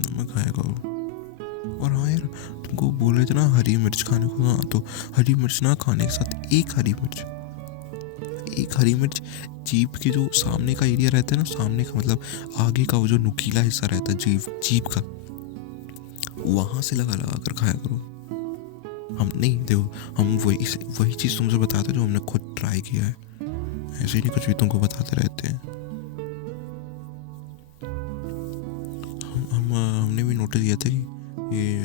नमक खाया करो। और हाँ यार तुमको बोल रहे थे ना हरी मिर्च खाने को, ना तो हरी मिर्च ना खाने के साथ एक हरी मिर्च जीभ के जो सामने का एरिया रहता है ना, सामने का मतलब आगे का वो जो नुकीला हिस्सा रहता है जीभ का, वहां से लगा कर खाया करो। हम नहीं, देखो हम वही चीज़ तुमसे बताते जो हमने खुद ट्राई किया है, ऐसे ही नहीं कुछ भी तुमको बताते रहते हैं। हमने भी नोटिस किया था कि ये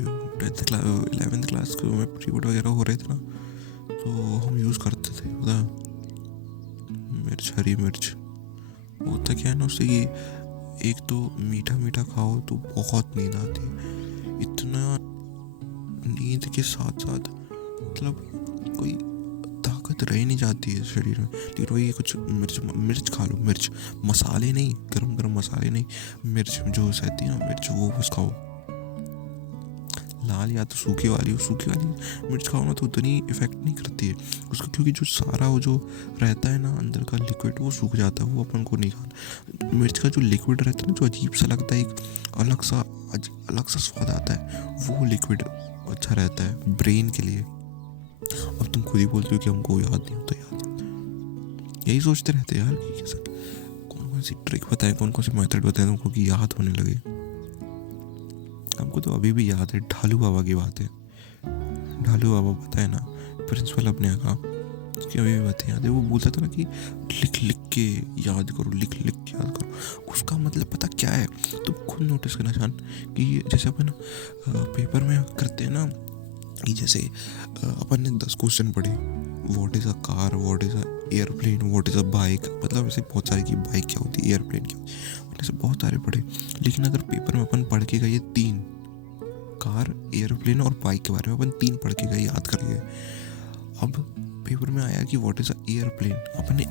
11th क्लास को में प्रीबोर्ड वगैरह हो रहे थे ना, तो हम यूज़ करते थे पता, हरी मिर्च। होता क्या है ना उससे कि एक तो मीठा खाओ तो बहुत नींद आती है, इतना नींद के साथ साथ मतलब कोई ताकत रह नहीं जाती है शरीर में। लेकिन वही कुछ मिर्च खा लो, मिर्च मसाले नहीं, गरम मसाले नहीं, मिर्च जो सहती है ना मिर्च, वो बस खाओ। लाल या तो सूखी वाली मिर्च खाओ ना, तो उतनी इफेक्ट नहीं करती है उसका, क्योंकि जो सारा वो जो रहता है ना अंदर का लिक्विड वो सूख जाता है, वो अपन को नहीं खाना। मिर्च का जो लिक्विड रहता है ना, जो अजीब सा लगता है, एक अलग सा स्वाद आता है, वो लिक्विड अच्छा रहता है ब्रेन के लिए। अब तुम खुद ही बोलते हो कि हमको याद नहीं होता, यही सोचते रहते हैं यार कि कैसे कौन सी ट्रिक बताए, कौन सी मेथड बताए तुमको कि याद होने लगे। हमको तो अभी भी याद है ढालू बाबा की बात है। ढालू बाबा बताए ना प्रिंसिपल अपने यहाँ का, उसकी अभी भी बातें याद है। वो बोलता था ना कि लिख लिख के याद करो, लिख लिख के याद करो। उसका मतलब पता क्या है, तुम खुद नोटिस करना चाहन कि जैसे अपन पेपर में करते हैं ना, कि जैसे अपन ने 10 क्वेश्चन पढ़े, what is a car, what is a airplane, what is a bike, मतलब ऐसे बहुत सारे कि बाइक क्या होती है, एयरप्लेन क्या होती है, अपन ऐसे बहुत सारे पढ़े। लेकिन अगर पेपर में अपन पढ़ के गए 3, कार, एयरप्लेन और बाइक के बारे में अपन 3 पढ़ के गए, याद कर गए। अब पेपर में आया कि व्हाट इज़ अ एयरप्लेन, अपन ने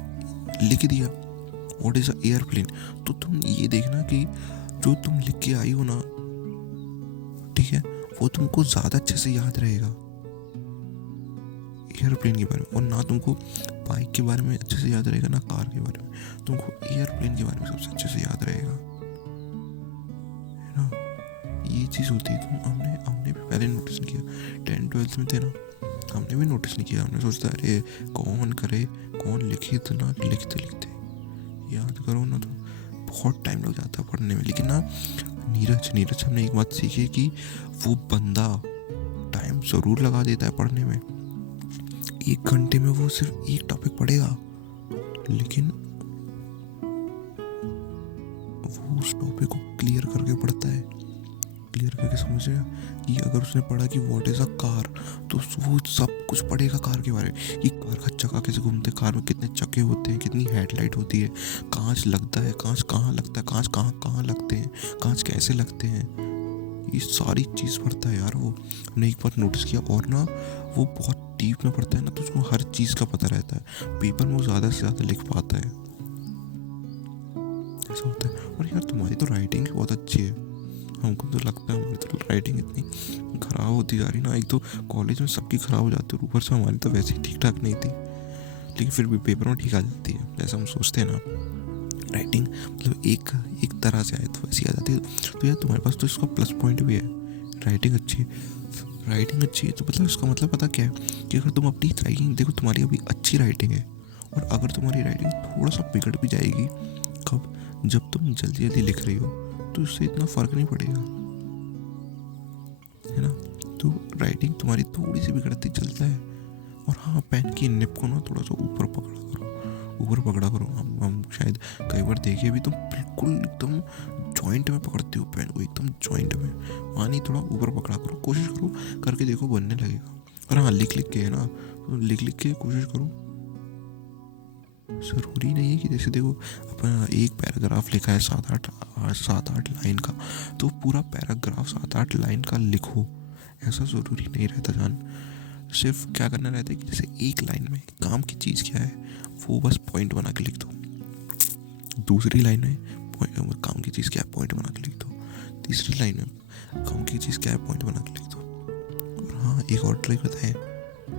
लिख दिया व्हाट इज़ अ एयरप्लेन। तो तुम ये देखना कि जो तुम लिख के आई हो ना, ठीक है, वो तुमको ज़्यादा अच्छे से याद रहेगा एयरप्लेन के बारे में, और ना तुमको बाइक के बारे में अच्छे से याद रहेगा, ना कार के बारे में। तुमको एयरप्लेन के बारे में सबसे अच्छे से याद रहेगा, है ना। ये चीज़ होती है। तुम हमने भी पहले नोटिस नहीं किया, 10th-12th में थे ना, हमने भी नोटिस नहीं किया। हमने सोचता अरे कौन करे, कौन लिखे, इतना लिखते लिखते याद करो ना तो बहुत टाइम लग जाता है पढ़ने में। लेकिन ना नीरज हमने एक बात सीखी है कि वो बंदा टाइम ज़रूर लगा देता है पढ़ने में। 1 घंटे में वो सिर्फ एक टॉपिक पढ़ेगा, लेकिन वो उस टॉपिक को क्लियर करके पढ़ता है, क्लियर करके समझेगा कि अगर उसने पढ़ा कि व्हाट इज़ अ कार, तो वो सब कुछ पढ़ेगा कार के बारे में, कि कार का चक्का कैसे घूमते हैं, कार में कितने चक्के होते हैं, कितनी हेडलाइट होती है, कांच लगता है, कांच कहाँ लगता है, कांच कहाँ लगते हैं, कांच कैसे लगते हैं, ये सारी चीज़ पढ़ता है यार वो। हमने एक बार नोटिस किया। और ना वो बहुत डीप में पढ़ता है ना, तो उसको हर चीज़ का पता रहता है। पेपर में वो ज़्यादा से ज़्यादा लिख पाता है, ऐसा होता है। और यार तुम्हारी तो राइटिंग बहुत अच्छी है, हमको तो लगता है हमारी तो राइटिंग इतनी ख़राब होती जा रही ना। एक तो कॉलेज में सबकी ख़राब हो जाती है, ऊपर से हमारी तो वैसे ही ठीक ठाक नहीं थी, लेकिन फिर भी पेपर में ठीक आ जाती है। जैसा हम सोचते हैं ना, राइटिंग मतलब एक तरह से आए तो वैसी आ जाती है। तो यार तुम्हारे पास तो इसका प्लस पॉइंट भी है, राइटिंग अच्छी है। राइटिंग अच्छी है तो मतलब इसका मतलब पता क्या है, कि अगर तुम अपनी राइटिंग देखो, तुम्हारी अभी अच्छी राइटिंग है, और अगर तुम्हारी राइटिंग थोड़ा सा बिगड़ भी जाएगी, कब, जब तुम जल्दी जल्दी लिख रही हो, तो इससे इतना फ़र्क नहीं पड़ेगा, है ना। तो राइटिंग तुम्हारी थोड़ी सी बिगड़ती चलता है। और हाँ, पेन की निप को ना थोड़ा सा ऊपर पकड़ा करो। हम शायद कई बार देखे भी, तुम बिल्कुल एकदम जॉइंट में पकड़ते हो पेन को, एकदम जॉइंट में, वहाँ नहीं, थोड़ा ऊपर पकड़ा करो, कोशिश करो, करके देखो बनने लगेगा। और हाँ, लिख के है ना, तो लिख के कोशिश करो। ज़रूरी नहीं है कि जैसे देखो अपन एक पैराग्राफ लिखा है 7-8 लाइन का, तो पूरा पैराग्राफ 7-8 लाइन का लिखो, ऐसा ज़रूरी नहीं रहता जान। सिर्फ क्या करना रहता है कि जैसे एक लाइन में काम की चीज़ क्या है, वो बस पॉइंट बना के लिख दो। दूसरी लाइन में काम की चीज़ क्या है, पॉइंट बना के लिख दो। तीसरी लाइन में काम की चीज़ क्या है, पॉइंट बना के लिख दो। और हाँ, एक और ट्रिक बताएं,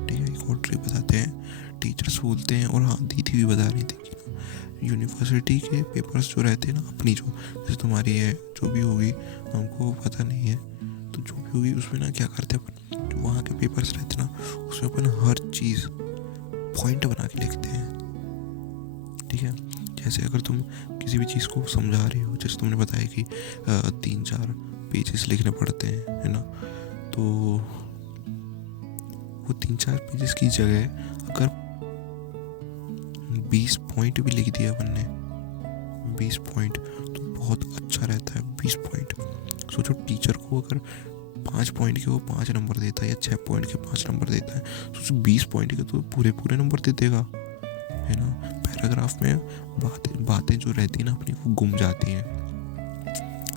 ठीक है, एक और ट्रिक बताते हैं, टीचर्स बोलते हैं, और हाँ दीदी भी बता रही थी कि यूनिवर्सिटी के पेपर्स जो रहते हैं ना, अपनी जो जैसे तुम्हारी है, जो भी होगी हमको पता नहीं है, तो जो भी होगी उसमें ना क्या करते हैं अपन, जो वहाँ के पेपर्स रहते हैं ना, उसमें अपन हर चीज़ पॉइंट बना के लिखते हैं, ठीक है। जैसे अगर तुम किसी भी चीज़ को समझा रही हो, जैसे तुमने बताया कि 3-4 पेजेस लिखने पड़ते हैं, है ना, तो वो 3-4 पेजेस की जगह अगर 20 पॉइंट भी लिख दिया अपन ने, 20 पॉइंट, तो बहुत अच्छा रहता है। 20 पॉइंट सोचो, टीचर को अगर 5 पॉइंट के वो 5 नंबर देता है, या 6 पॉइंट के 5 नंबर देता है, तो 20 पॉइंट के तो पूरे नंबर दे देगा, है ना। पैराग्राफ में बातें जो रहती है ना अपनी, वो गुम जाती हैं।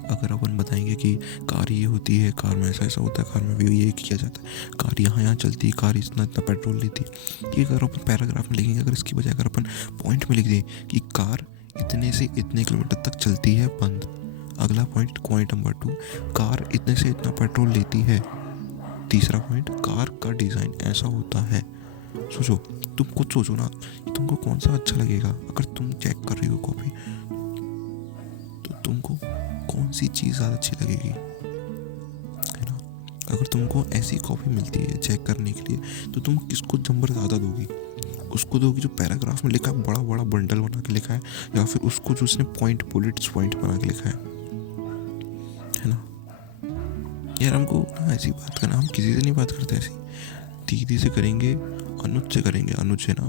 अगर अपन बताएंगे कि कार ये होती है, कार में ऐसा होता है, कार में भी ये किया जाता है, कार यहाँ चलती है, कार इतना पेट्रोल लेती है, ये अगर अपन पैराग्राफ में लिखेंगे, अगर इसकी बजाय अगर अपन पॉइंट में लिख दें कि कार इतने से इतने किलोमीटर तक चलती है, बंद। अगला पॉइंट नंबर 2, कार इतने से इतना पेट्रोल लेती है। तीसरा पॉइंट, कार का डिज़ाइन ऐसा होता है। सोचो, तुम खुद सोचो ना, तुमको कौन सा अच्छा लगेगा। अगर तुम चेक कर रही हो कॉपी, तो तुमको कौन सी चीज़ ज़्यादा अच्छी लगेगी, है ना। अगर तुमको ऐसी कॉपी मिलती है चेक करने के लिए, तो तुम किसको नंबर ज़्यादा दोगी? उसको दोगी जो पैराग्राफ में लिखा है, बड़ा बड़ा बंडल बना के लिखा है, या फिर उसको जो उसने बुलेट्स पॉइंट बना के लिखा है ना। यार हमको ना ऐसी बात करना, हम किसी से नहीं बात करते ऐसी, दीदी से करेंगे, अनुज से करेंगे, अनुज से ना,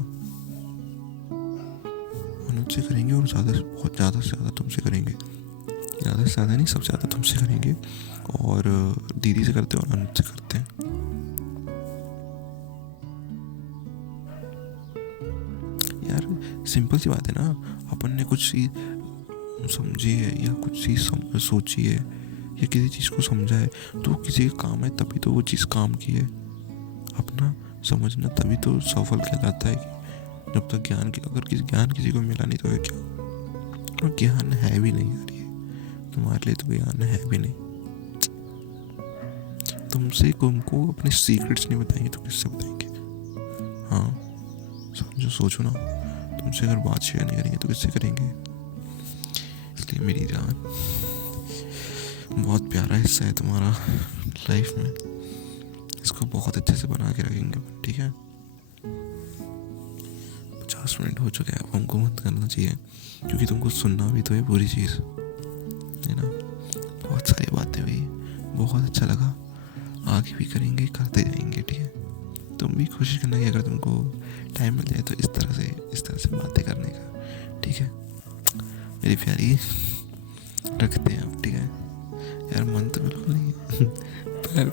अनुज से करेंगे और बहुत ज़्यादा से ज़्यादा तुमसे करेंगे, ज़्यादा से ज़्यादा नहीं, सबसे ज़्यादा तुमसे करेंगे और दीदी से करते हैं और अनुज से करते हैं। यार सिंपल सी बात है ना, अपन ने कुछ चीज़ समझी है या कुछ चीज़ सोची है या किसी चीज़ को समझा है तो किसी का काम है, तभी तो वो चीज़ काम की है। अपना समझना तभी तो सफल कहलाता है कि जब तक अगर ज्ञान किसी को मिला नहीं तो है क्या, और ज्ञान है भी नहीं यार, ये तुम्हारे लिए तो ज्ञान है भी नहीं। तुमको अपने सीक्रेट्स नहीं बताएंगे तो किससे बताएंगे? हाँ समझो, सोचो ना, तुमसे अगर बात शेयर नहीं करेंगे तो किससे करेंगे? इसलिए मेरी जान, बहुत प्यारा हिस्सा है तुम्हारा लाइफ में, इसको बहुत अच्छे से बना के रखेंगे, ठीक है? 50 मिनट हो चुके हैं, अब हमको मत करना चाहिए क्योंकि तुमको सुनना भी तो है पूरी चीज़, है ना? बहुत सारी बातें हुई, बहुत अच्छा लगा, आगे भी करेंगे, करते जाएंगे, ठीक है? तुम भी कोशिश करना कि अगर तुमको टाइम मिल जाए तो इस तरह से बातें करने का, ठीक है मेरी प्यारी? रखते हैं अब, ठीक है यार? मन तो बिल्कुल नहीं है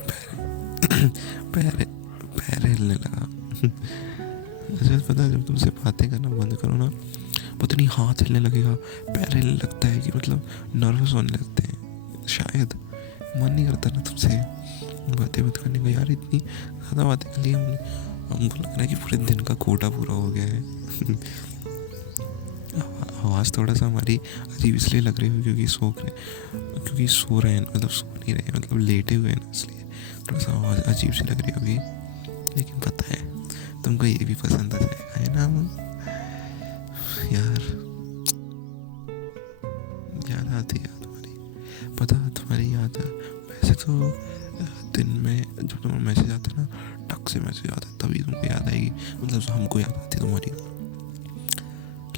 पैर हिलने लगा मुझे पता है, जब तुमसे बातें करना बंद करो ना, पता नहीं हाथ हिलने लगेगा, पैर हिलने लगता है कि मतलब नर्वस होने लगते हैं, शायद मन नहीं करता ना तुमसे बातें करने का। यार इतनी ज़्यादा बातें कर ली हमको लग रहा है कि पूरे दिन का कोटा पूरा हो गया है आवाज़ थोड़ा सा हमारी अजीब इसलिए लग रही है क्योंकि सो रहे हैं, मतलब सो नहीं रहे, मतलब लेटे हुए हैं, इसलिए थोड़ा सा आवाज़ अजीब सी लग रही होगी, लेकिन पता है तुमको ये भी पसंद आ जाएगा, है ना? यार याद आती है तुम्हारी, पता तुम्हारी याद है। वैसे तो दिन में जब तुम्हारा मैसेज आता है ना, टक से मैसेज आता है, तभी तुमको याद आएगी, मतलब हमको याद आती है तुम्हारी,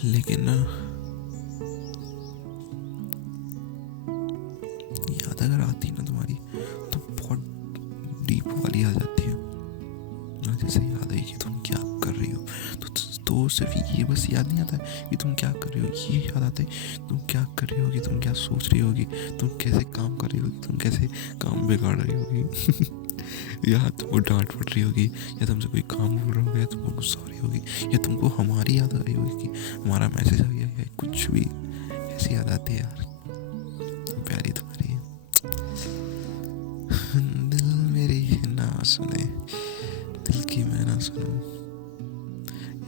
लेकिन ना याद अगर आती ना तुम्हारी तो बहुत डीप वाली आ जाती है, जैसे याद आई कि तुम क्या कर रही हो, तो सिर्फ ये बस याद नहीं आता कि तुम क्या कर रही हो, ये याद आता है तुम क्या कर रही होगी, तुम क्या सोच रही होगी, तुम कैसे काम कर रही होगी, तुम कैसे काम बिगाड़ रही होगी या तुमको डांट पड़ रही होगी, या तुमसे कोई काम हो रहा होगा, या तुमको गुस्सा हो रही होगी, या तुमको हमारी याद आ रही होगी कि हमारा मैसेज आ गया, या कुछ भी ऐसी याद आती है यार, प्यारी तुम्हारी। दिल मेरी ना सुने, दिल की मैं ना सुनूं,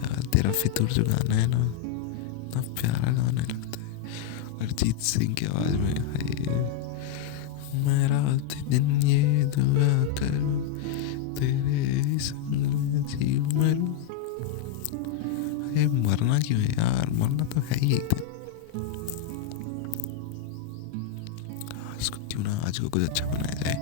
यार तेरा फितूर जो गाना है ना, इतना प्यारा गाना लगता है, अरिजीत सिंह की आवाज़ में, हाय मैं रात दिन ये दुआ करूं तेरे संग में जी मरूं। अरे मरना क्यों है यार, मरना तो है ही एक दिन, क्यों ना आज को कुछ अच्छा बनाया जाए।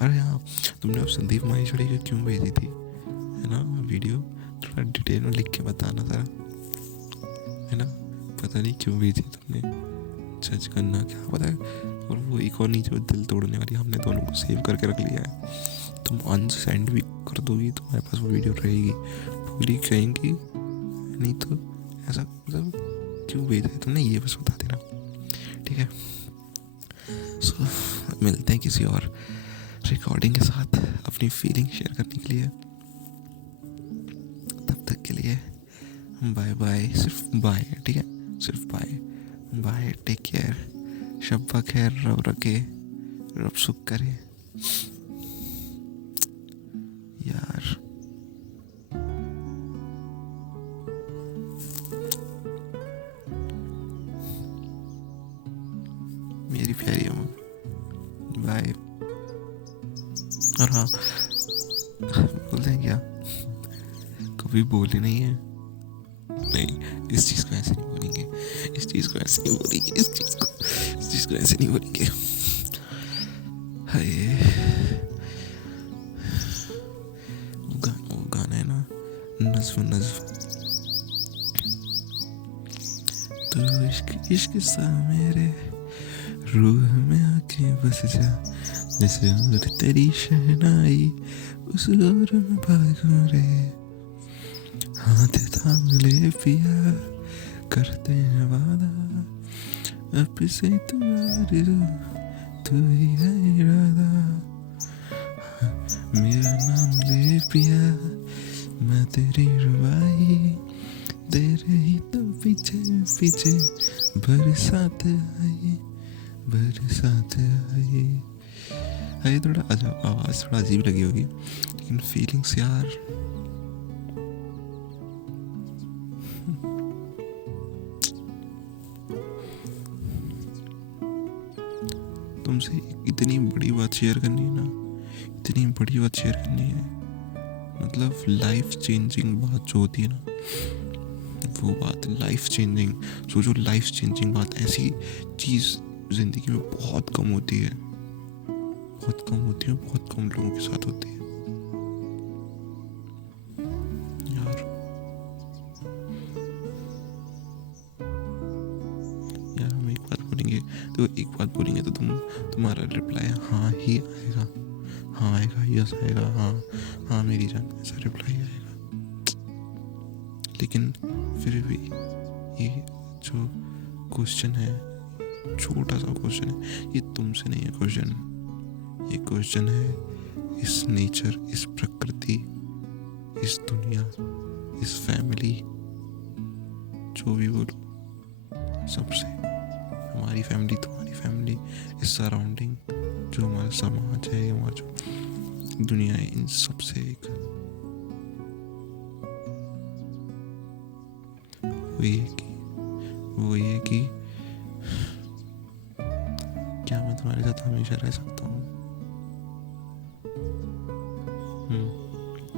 अरे हाँ, तुमने अब संदीप माहेश्वरी को क्यों भेजी थी, है ना वीडियो, थोड़ा डिटेल में लिख के बताना जरा, है ना? पता नहीं क्यों भेजी तुमने, जज करना क्या पता है। और वो एक और नीचे दिल तोड़ने वाली, हमने दोनों को सेव करके रख लिया है, तुम अनसेंड भी कर दोगी तो हमारे पास वो वीडियो रहेगी, पूरी कहेंगी, नहीं तो ऐसा मतलब क्यों भेजा है तुमने, ये बस बता देना, ठीक है? सो मिलते हैं किसी और रिकॉर्डिंग के साथ अपनी फीलिंग शेयर करने के लिए, तब तक के लिए बाय बाय, सिर्फ बाय, ठीक है? सिर्फ बाय बाय, टेक केयर, शब्बा खैर, रब रखे, रब सुख करे यार। मेरी प्यारी अम्मा, बाय। और हाँ, बोलते हैं क्या, कभी बोली नहीं है, नहीं इस चीज़ को ऐसे नहीं बोलेंगे, इस चीज़ को ऐसे नहीं बोलेंगे, इस चीज़ को ऐसे नहीं बोलेंगे। हाय, वो गाना है ना, नज़्म तो इश्क सा मेरे रूह में आके बस जा, जैसे और तेरी शहनाई उस दौर में भागूं रे, हाथ थाम ले पिया, करते हैं वादा, अब से तू आरज़ू, तू ही है इरादा, मेरा नाम ले पिया, मैं तेरी रुबाई, तेरे ही तो पीछे पीछे बरसात आई, बरसात आई। ये थोड़ा आवाज़ थोड़ा अजीब लगी होगी, लेकिन फीलिंग्स यार तुमसे इतनी बड़ी बात शेयर करनी है ना, इतनी बड़ी बात शेयर करनी है, मतलब लाइफ चेंजिंग बात जो होती है ना, वो बात लाइफ चेंजिंग। सोचो, लाइफ चेंजिंग बात, ऐसी चीज़ ज़िंदगी में बहुत कम होती है, बहुत कम होती है, बहुत कम लोगों के साथ होती है यार। यार हम एक बात बोलेंगे तो तुम्हारा रिप्लाई हाँ ही आएगा, हाँ आएगा, यस आएगा, हाँ हाँ मेरी जान, ऐसा रिप्लाई आएगा। लेकिन फिर भी ये जो क्वेश्चन है, छोटा सा क्वेश्चन है, ये तुमसे नहीं है क्वेश्चन, ये क्वेश्चन है इस नेचर, इस प्रकृति, इस दुनिया, इस फैमिली, जो भी बोलो, सबसे, हमारी फैमिली, तुम्हारी फैमिली, इस सराउंडिंग, जो हमारा समाज है, हमारा जो दुनिया है, इन सबसे एक वो ये कि क्या मैं तुम्हारे साथ हमेशा रह सकता हूँ?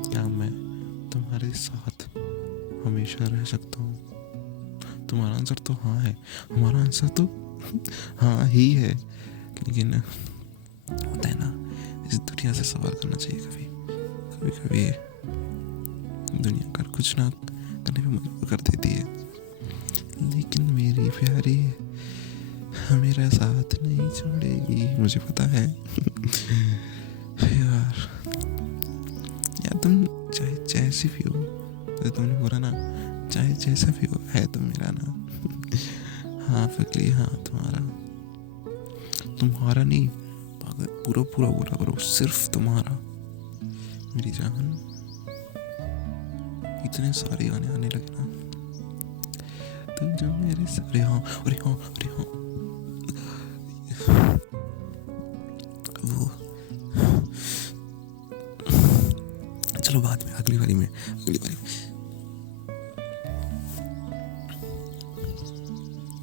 क्या मैं तुम्हारे साथ हमेशा रह सकता हूँ? तुम्हारा आंसर तो हाँ है, हमारा आंसर तो हाँ ही है, लेकिन होता है ना, इस दुनिया से सवाल करना चाहिए कभी कभी दुनिया कर कुछ ना करने पे मजबूर कर देती है। लेकिन मेरी प्यारी मेरा साथ नहीं छोड़ेगी, मुझे पता है। यार तुम चाहे जैसी भी हो, तो तुमने बोला ना, चाहे जैसा भी हो, है तो मेरा ना। हाँ फकली, हाँ तुम्हारा नहीं, पूरा बोला करो, सिर्फ तुम्हारा मेरी जान। इतने सारे गाने आने लगे ना, तो जो मेरे सारे हाँ, अरे हाँ वो, चलो बाद में, अगली बारी में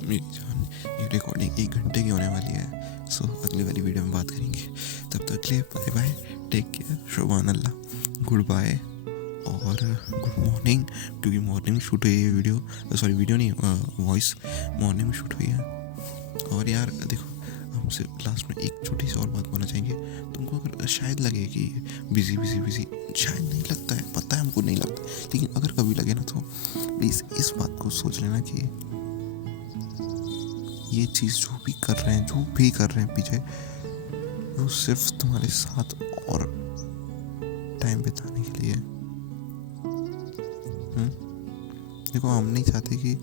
मेरी जान, ये रिकॉर्डिंग 1 घंटे की होने वाली है, सो अगली वाली वीडियो में बात करेंगे। तब तक के लिए बाय बाय, टेक केयर, शुभान अल्लाह, गुड बाय और गुड मॉर्निंग, क्योंकि मॉर्निंग में शूट हुई है वीडियो, सॉरी वीडियो नहीं, वॉइस मॉर्निंग में शूट हुई है। और यार देखो, हमसे लास्ट में एक छोटी सी और बात बोलना चाहेंगे। तुमको अगर शायद लगे कि बिजी, शायद नहीं लगता है, पता है हमको नहीं लगता, लेकिन अगर कभी लगे ना, तो प्लीज़ इस बात को सोच लेना कि ये चीज़ जो भी कर रहे हैं पीछे, वो सिर्फ तुम्हारे साथ और टाइम बिताने के लिए। देखो, हम नहीं चाहते कि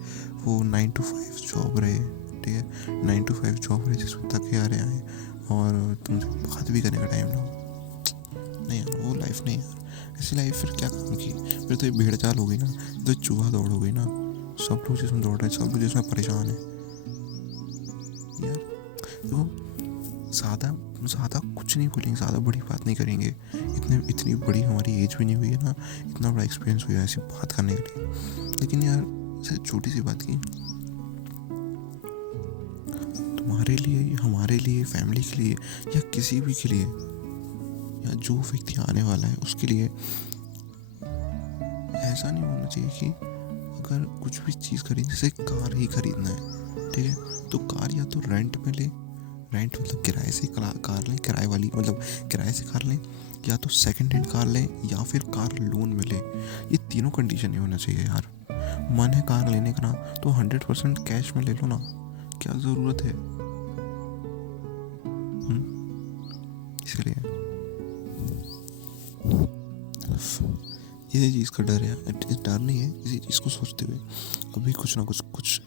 वो 9 to 5 जॉब रहे, ठीक है, 9 to 5 जॉब रहे जिसमें थके आ रहे आए और तुमसे बात भी करने का टाइम ना हो। नहीं यार, वो लाइफ नहीं यार, ऐसी लाइफ फिर क्या काम की? फिर तो ये भेड़ चाल हो गई ना, तो चूहा दौड़ हो गई ना, सब लोग जिसमें दौड़ रहे हैं, सब लोग जिसमें परेशान है यार। तो ज़्यादा कुछ नहीं बोलेंगे, ज़्यादा बड़ी बात नहीं करेंगे, इतनी बड़ी हमारी एज भी नहीं हुई है ना, इतना बड़ा एक्सपीरियंस हुआ है ऐसी बात करने के लिए। लेकिन यार छोटी सी बात की, तुम्हारे लिए, हमारे लिए, फैमिली के लिए, या किसी भी के लिए, या जो व्यक्ति आने वाला है उसके लिए, ऐसा नहीं होना चाहिए कि अगर कुछ भी चीज़ खरीदने से कार ही खरीदना है, ठीक है, तो कार या तो रेंट में ले, रेंट मतलब किराए से कार लें, किराए वाली मतलब किराए से कार लें, या तो सेकंड हैंड कार लें, या फिर कार लोन में ले। ये तीनों कंडीशन नहीं होना चाहिए यार। मन है कार लेने का ना, तो 100% कैश में ले लो ना, क्या ज़रूरत है? इसलिए इसी चीज़ का डर है, डर नहीं है, इसी चीज़ को सोचते हुए अभी कुछ ना कुछ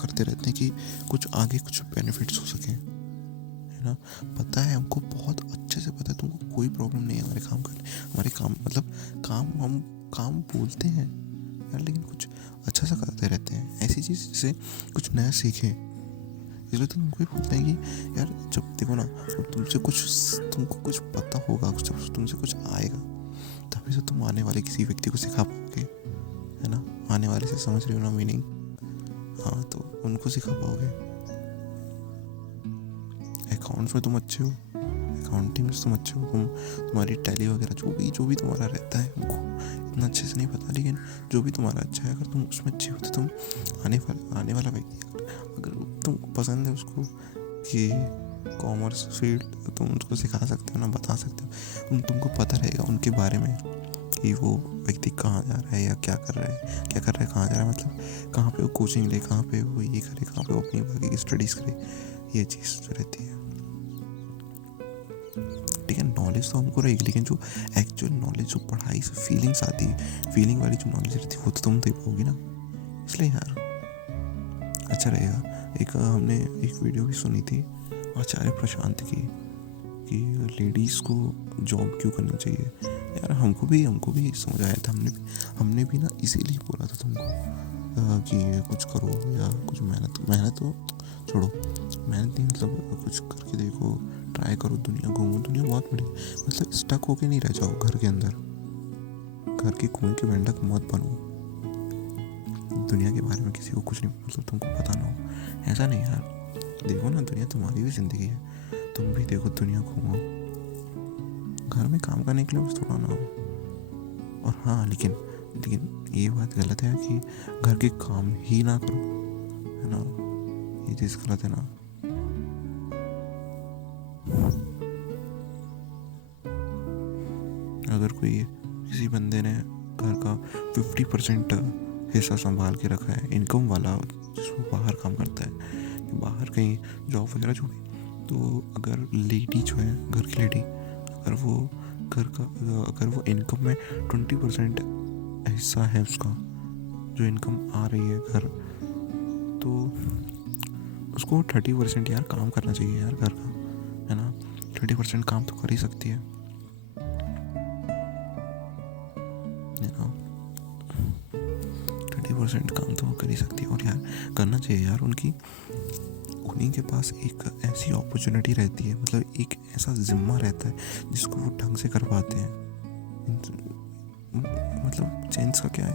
करते रहते हैं कि कुछ आगे कुछ बेनिफिट्स हो सकें, है ना। पता है हमको, बहुत अच्छे से पता है तुमको, कोई प्रॉब्लम नहीं है हमारे काम करने, हमारे काम मतलब काम, हम काम बोलते हैं यार, लेकिन कुछ अच्छा सा करते रहते हैं, ऐसी चीज़ जिससे कुछ नया सीखें। इसलिए तो तुमको ही बोलते हैं कि यार जब देखो ना, तुमको कुछ पता होगा, जब तुमसे कुछ आएगा तभी तो तुम आने वाले किसी व्यक्ति को सिखा पाओगे, है ना। आने वाले से समझ रहे हो ना मीनिंग, हाँ, तो उनको सिखा पाओगे। अकाउंट्स में तुम अच्छे हो, अकाउंटिंग में तुम अच्छे हो, तुम्हारी टैली वगैरह जो भी तुम्हारा रहता है, हमको इतना अच्छे से नहीं पता, लेकिन जो भी तुम्हारा अच्छा है, अगर तुम उसमें अच्छे हो तो तुम आने वाला व्यक्ति, अगर तुमको पसंद है उसको कि कॉमर्स फील्ड, तो तुम उसको सिखा सकते हो ना, बता सकते हो, तुमको पता रहेगा उनके बारे में कि वो व्यक्ति कहाँ जा रहा है या क्या कर रहा है, कहाँ जा रहा है, मतलब कहाँ पे वो कोचिंग ले, कहाँ पे वो ये करे, कहाँ पे वो अपनी बाकी की स्टडीज़ करे, ये चीज़ जो रहती है। ठीक है, नॉलेज तो हमको रहेगी, लेकिन जो एक्चुअल नॉलेज, जो पढ़ाई से फीलिंग्स आती है, फीलिंग वाली जो नॉलेज रहती है, वो तो तुम दे पाओगी ना। इसलिए यार अच्छा रहेगा। हमने एक वीडियो भी सुनी थी आचार्य प्रशांत की, कि लेडीज़ को जॉब क्यों करनी चाहिए। यार हमको भी समझ आया था, हमने भी ना इसीलिए बोला था तुमको कि कुछ करो या कुछ मेहनत तो छोड़ो, मेहनत नहीं, मतलब कुछ करके देखो, ट्राई करो, दुनिया घूमो, दुनिया बहुत बड़ी, मतलब स्टक होके नहीं रह जाओ घर के अंदर, घर के कुएं के मेंढक मत बनो, दुनिया के बारे में किसी को कुछ नहीं, मतलब तुमको पता ना हो, ऐसा नहीं यार। देखो ना, दुनिया तुम्हारी भी ज़िंदगी है, तुम भी देखो, दुनिया घूमो, घर में काम करने के लिए बस थोड़ा ना हो। और हाँ, लेकिन ये बात गलत है कि घर के काम ही ना करो, है ना, ये चीज़ गलत है ना। अगर किसी बंदे ने घर का 50% हिस्सा संभाल के रखा है, इनकम वाला, जिसको बाहर काम करता है, बाहर कहीं जॉब वगैरह जो भी, तो अगर लेडी जो है, घर की लेडी, अगर वो इनकम में 20% हिस्सा है उसका, जो इनकम आ रही है घर, तो उसको 30% यार काम करना चाहिए यार घर का, है ना। 30% काम तो कर ही सकती है ना, 30% काम तो कर ही सकती है, और यार करना चाहिए यार। उन्हीं के पास एक ऐसी अपॉर्चुनिटी रहती है, मतलब एक ऐसा जिम्मा रहता है जिसको वो ढंग से कर पाते हैं। मतलब जेंट्स का क्या है,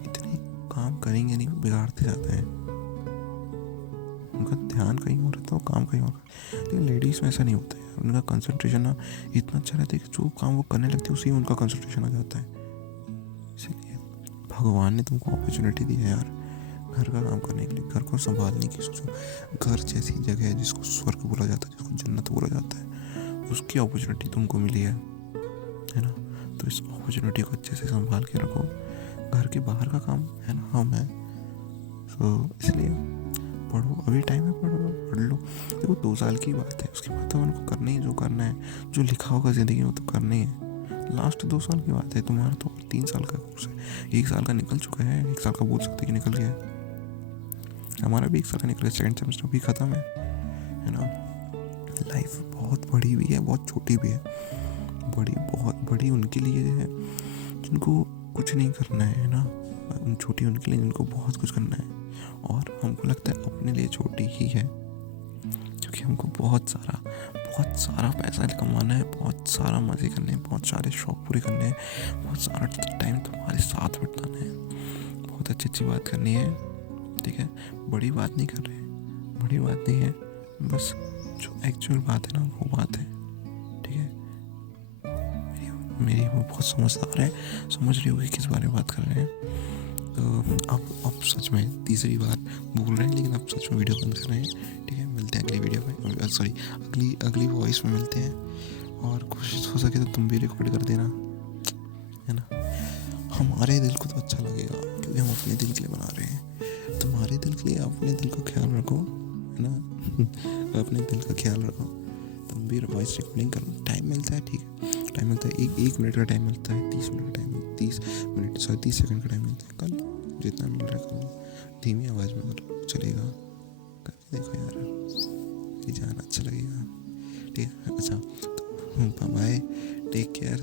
इतने काम करेंगे नहीं, बिगाड़ते जाते हैं, उनका ध्यान कहीं और रहता है, वो काम कहीं और, लेकिन लेडीज़ में ऐसा नहीं होता है, उनका कंसंट्रेशन ना इतना अच्छा रहता है कि जो काम वो करने लगते हैं उसी में उनका कंसंट्रेशन आ जाता है। इसलिए भगवान ने तुमको अपॉर्चुनिटी दी है यार, घर का काम करने के लिए, घर को संभालने की। सोचो, घर जैसी जगह है जिसको स्वर्ग बोला जाता है, जिसको जन्नत बोला जाता है, उसकी अपॉर्चुनिटी तुमको मिली है ना। तो इस अपॉर्चुनिटी को अच्छे से संभाल के रखो। घर के बाहर का काम है ना, हम है, तो इसलिए पढ़ो, अभी टाइम है, पढ़ लो। देखो 2 साल की बात है, उसके बाद तो उनको करना ही, जो करना है, जो लिखा होगा ज़िंदगी में वो तो करना ही है। लास्ट 2 साल की बात है, तुम्हारा तो 3 साल का कोर्स है, 1 साल का निकल चुका है, 1 साल का बोल सकते कि निकल गया है, हमारा भी 1 साल का निकल गया, 2nd सेमेस्टर भी ख़त्म है ना। लाइफ बहुत बड़ी भी है, बहुत छोटी भी है। बहुत बड़ी उनके लिए है जिनको कुछ नहीं करना है ना, छोटी उनके लिए जिनको बहुत कुछ करना है। और हमको लगता है अपने लिए छोटी ही है, क्योंकि हमको बहुत सारा पैसा कमाना है, बहुत सारा मज़े करने हैं, बहुत सारे शौक पूरे करने हैं, बहुत सारा टाइम तुम्हारे साथ बिताना है, बहुत अच्छी बात करनी है। ठीक है, बड़ी बात नहीं कर रहे हैं, बड़ी बात नहीं है, बस जो एक्चुअल बात है ना वो बात है। ठीक है, मेरी वो बहुत समझदार है, समझ रही होगी किस बारे में बात कर रहे हैं। तो अब सच में तीसरी बार बोल रहे हैं, लेकिन अब सच में वीडियो बंद कर रहे हैं। ठीक है, मिलते हैं अगली वीडियो में, सॉरी अगली वॉइस में मिलते हैं। और कोशिश हो सके तो तुम भी रिकॉर्ड कर देना, है ना। हमारे दिल को तो अच्छा लगेगा, क्योंकि हम अपने दिल के लिए बना रहे हैं। तुम्हारे दिल के लिए अपने दिल का ख्याल रखो, है ना। अपने दिल का ख्याल रखो, तुम भी वॉइस रिकॉर्डिंग करो, टाइम मिलता है ठीक है, टाइम मिलता है, एक मिनट का टाइम मिलता है, 30 मिनट का टाइम, 30 सेकंड का टाइम मिलता है, कर लो जितना मिल रहा है कर लो, धीमी आवाज़ में करो, चलेगा, करके देखो यार, ये जाना अच्छा लगेगा। ठीक है, अच्छा तो बाय, टेक केयर।